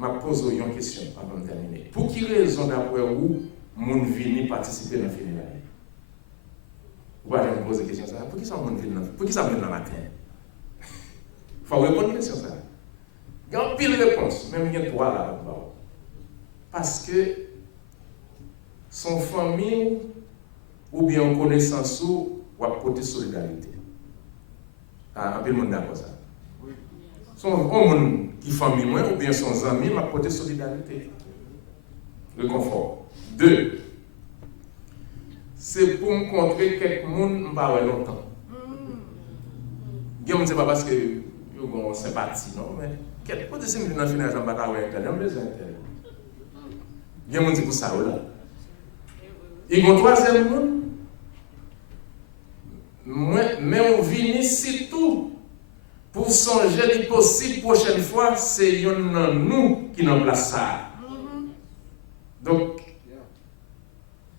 Je pose une question avant de terminer. Pour quelle raison, d'après vous, mon vini participer dans le funérailles? Vous allez me poser la question ça. Pour qui ça mon vini pour qui ça vient dans le matin? Il faut répondre à la question ça. Il y a une pile de réponses, même il y a trois là. Parce que son famille ou bien en connaissance ou à côté solidarité. Un peu de monde d'accord ça. Son monde qui famille moi ou bien son ami m'a côté solidarité. Le confort. 2. C'est pour me montrer quelques monde pas longtemps. Je ne sais pas parce que vous avez sympathie non mais quelques fois de ces dans finale j'en pas ouais quand même besoin. Il y a monde pour ça là. Et mon troisième monde mais on vient ici tout pour songer les possibles prochaine fois, c'est nous qui nous place ça. Donc,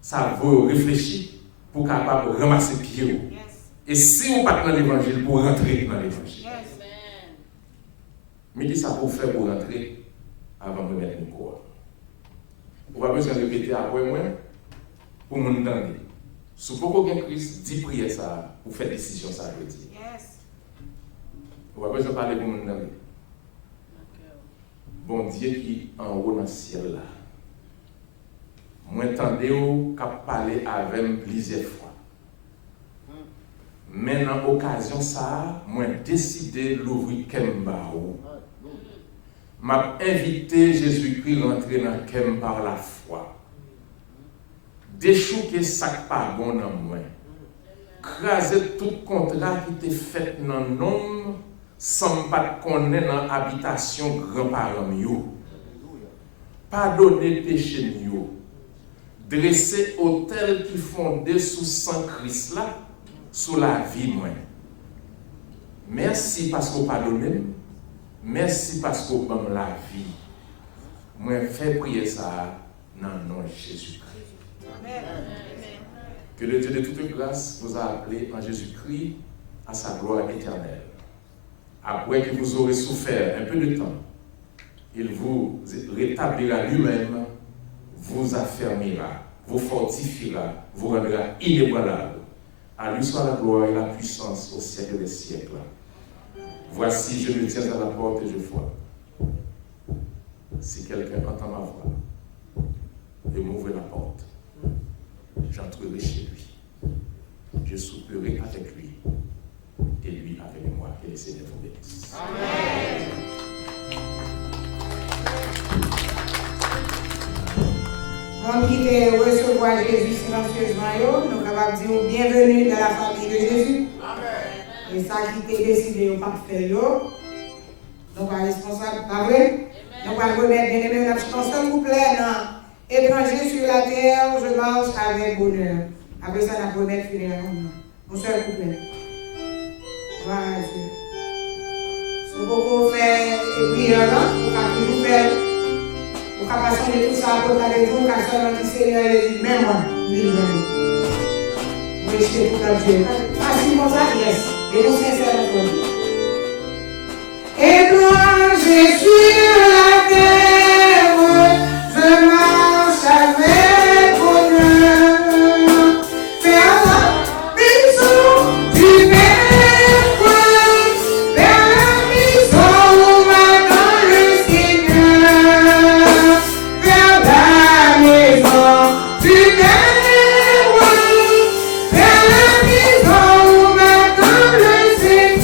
ça vaut réfléchir pour capable ramasser pied. Et si vous pas dans l'évangile, pour rentrer dans l'évangile. Mais qui ça pour faire pour rentrer avant de mettre une croix? Vous n'avez pas besoin de répéter après moi pour nous entendre. Si vous avez Christ, 10 prières ça pour faire décision ça veut dire. On va besoin de parler pour mon ami. Bon Dieu qui en haut dans le ciel là. Moi entendez qu'à parler avec plusieurs fois. Mais dans l'occasion ça, moi décidé l'ouvrir Kemba. M'a invité Jésus-Christ rentrer dans Kemba par la foi. Déchouquer ça pas bon dans moi. Craser tout contrat qui était fait dans l'homme sans pas connaître dans l'habitation grands-parents yo. Pardonner péché yo. Dresser hôtel qui fondé sous sang Christ là, sous la vie moi. Merci parce qu'on pardonne. Merci parce qu'on donne la vie. Moi fais prier ça dans le nom de Jésus-Christ. Amen. Que le Dieu de toute grâce vous a appelé en Jésus-Christ à sa gloire éternelle. Après que vous aurez souffert un peu de temps, il vous rétablira lui-même, vous affermira, vous fortifiera, vous rendra inébranlable. À lui soit la gloire et la puissance au siècle des siècles. Voici, je me tiens à la porte et je frappe. Si quelqu'un entend ma voix et m'ouvre la porte, j'entrerai chez lui. Je souperai avec lui et lui avec moi. Que le Seigneur vous bénisse. Amen. On qui te recevoir Jésus silencieusement, nous sommes capables de dire bienvenue dans la famille de Jésus. Amen. Et ça qui t'est décidé de ne pas faire, nous sommes responsables, pas vrai? Nous allons remettre bien aimé notre chanson, s'il vous plaît, non? Étranger sur la terre, je marche avec bonheur. Après ça, nous allons remettre funéraire. Mon seul couplet. Voilà, Dieu. Si vous faire et prières, vous pouvez toujours faire. Vous pouvez passer de tout ça pour aller vous, car seulement le Seigneur est même moi, libre-nous. Vous restez pour la Dieu. Facile comme ça, yes. Et vous sincèrement pour nous. Étranger sur la terre, je marche avec bonheur. Vers la maison du Père, vers la maison où m'attend le Seigneur. Vers la maison du Père, vers la maison où m'attend le Seigneur.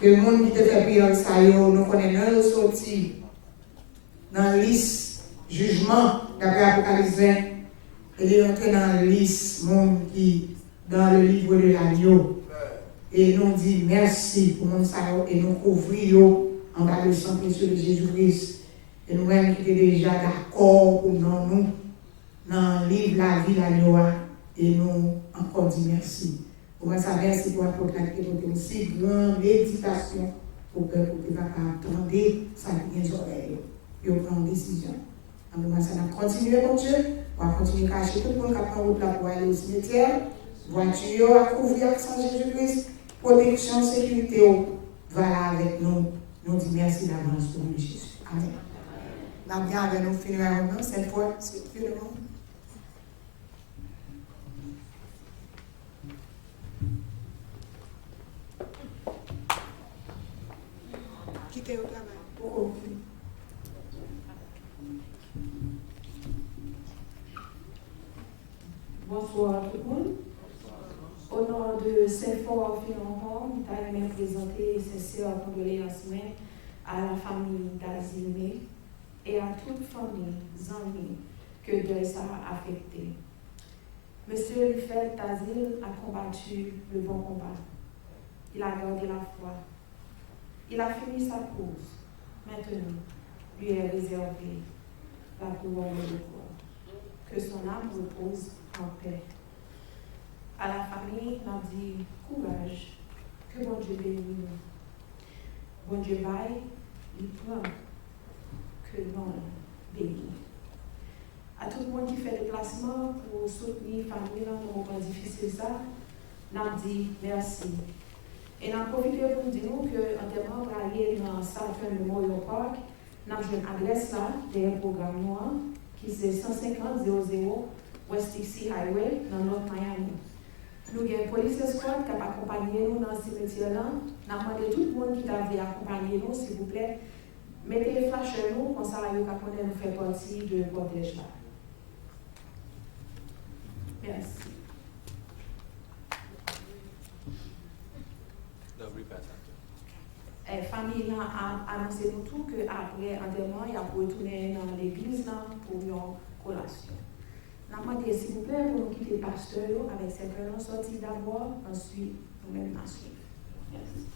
Que le monde qui te fait prier ça, nous connaissons sorti dans la liste jugement d'après Apocalypse 20. Elle est entrée dans la liste monde qui dans le livre de l'agneau. Et nous dit merci pour mon salut et nous couvrir en bas de sang précieux de Jésus-Christ. Et nous-mêmes qui étions déjà d'accord pour nous dans le livre La vie l'agneau. Et nous encore dit merci. Pour moi, ça merci pour apporter aussi grande méditation pour que vous puissiez attendre ça qui vient oreilles et vous prendre une décision. Alors, ça va continuer, mon Dieu. On va continuer à cacher tout le monde qui prend route là pour aller au cimetière. Voiture à couvrir avec sang Jésus-Christ. Protection, sécurité, voilà avec nous. Nous disons merci d'avance pour nous, Jésus. Amen. La bien avec nous, funérailles, cette fois, c'est funérailles. Quittez au travail. Bonsoir tout le monde. Au nom de Saint-Fort Finon, nous allons présenter sincères condoléances à la famille d'Azilmé et à toute famille, amis que deuil ça a affecté. Monsieur Rifel Tazil a combattu le bon combat. Il a gardé la foi. Il a fini sa course. Maintenant, lui est réservé la couronne de gloire. Que son âme repose en paix. À la famille, on a dit courage, que bon Dieu bénisse nous. Bon Dieu baille, il prend, que non bénisse. À tout le monde qui fait déplacement pour soutenir la famille dans un moment difficile, ça, on a dit merci. Et on a profité pour dire que l'enterrement va aller dans Southern Memorial Park. On a une adresse là, derrière programme noir, qui c'est 150 00 West Dixie Highway, dans North Miami. Nous avons une police escort qui a accompagné nous dans ce cimetière-là. Nous avons demandé tout le monde qui avait accompagné nous, s'il vous plaît, mettez les flashers nous, comme ça, nous fait partie de cortège là. Merci. La famille a annoncé nous tout qu'après l'enterrement, il a retourné dans l'église pour une collation. Nous avons demandé, s'il vous plaît, pour nous quitter le pasteur avec ses frères sortis d'abord, ensuite nous-mêmes à suivre. Merci.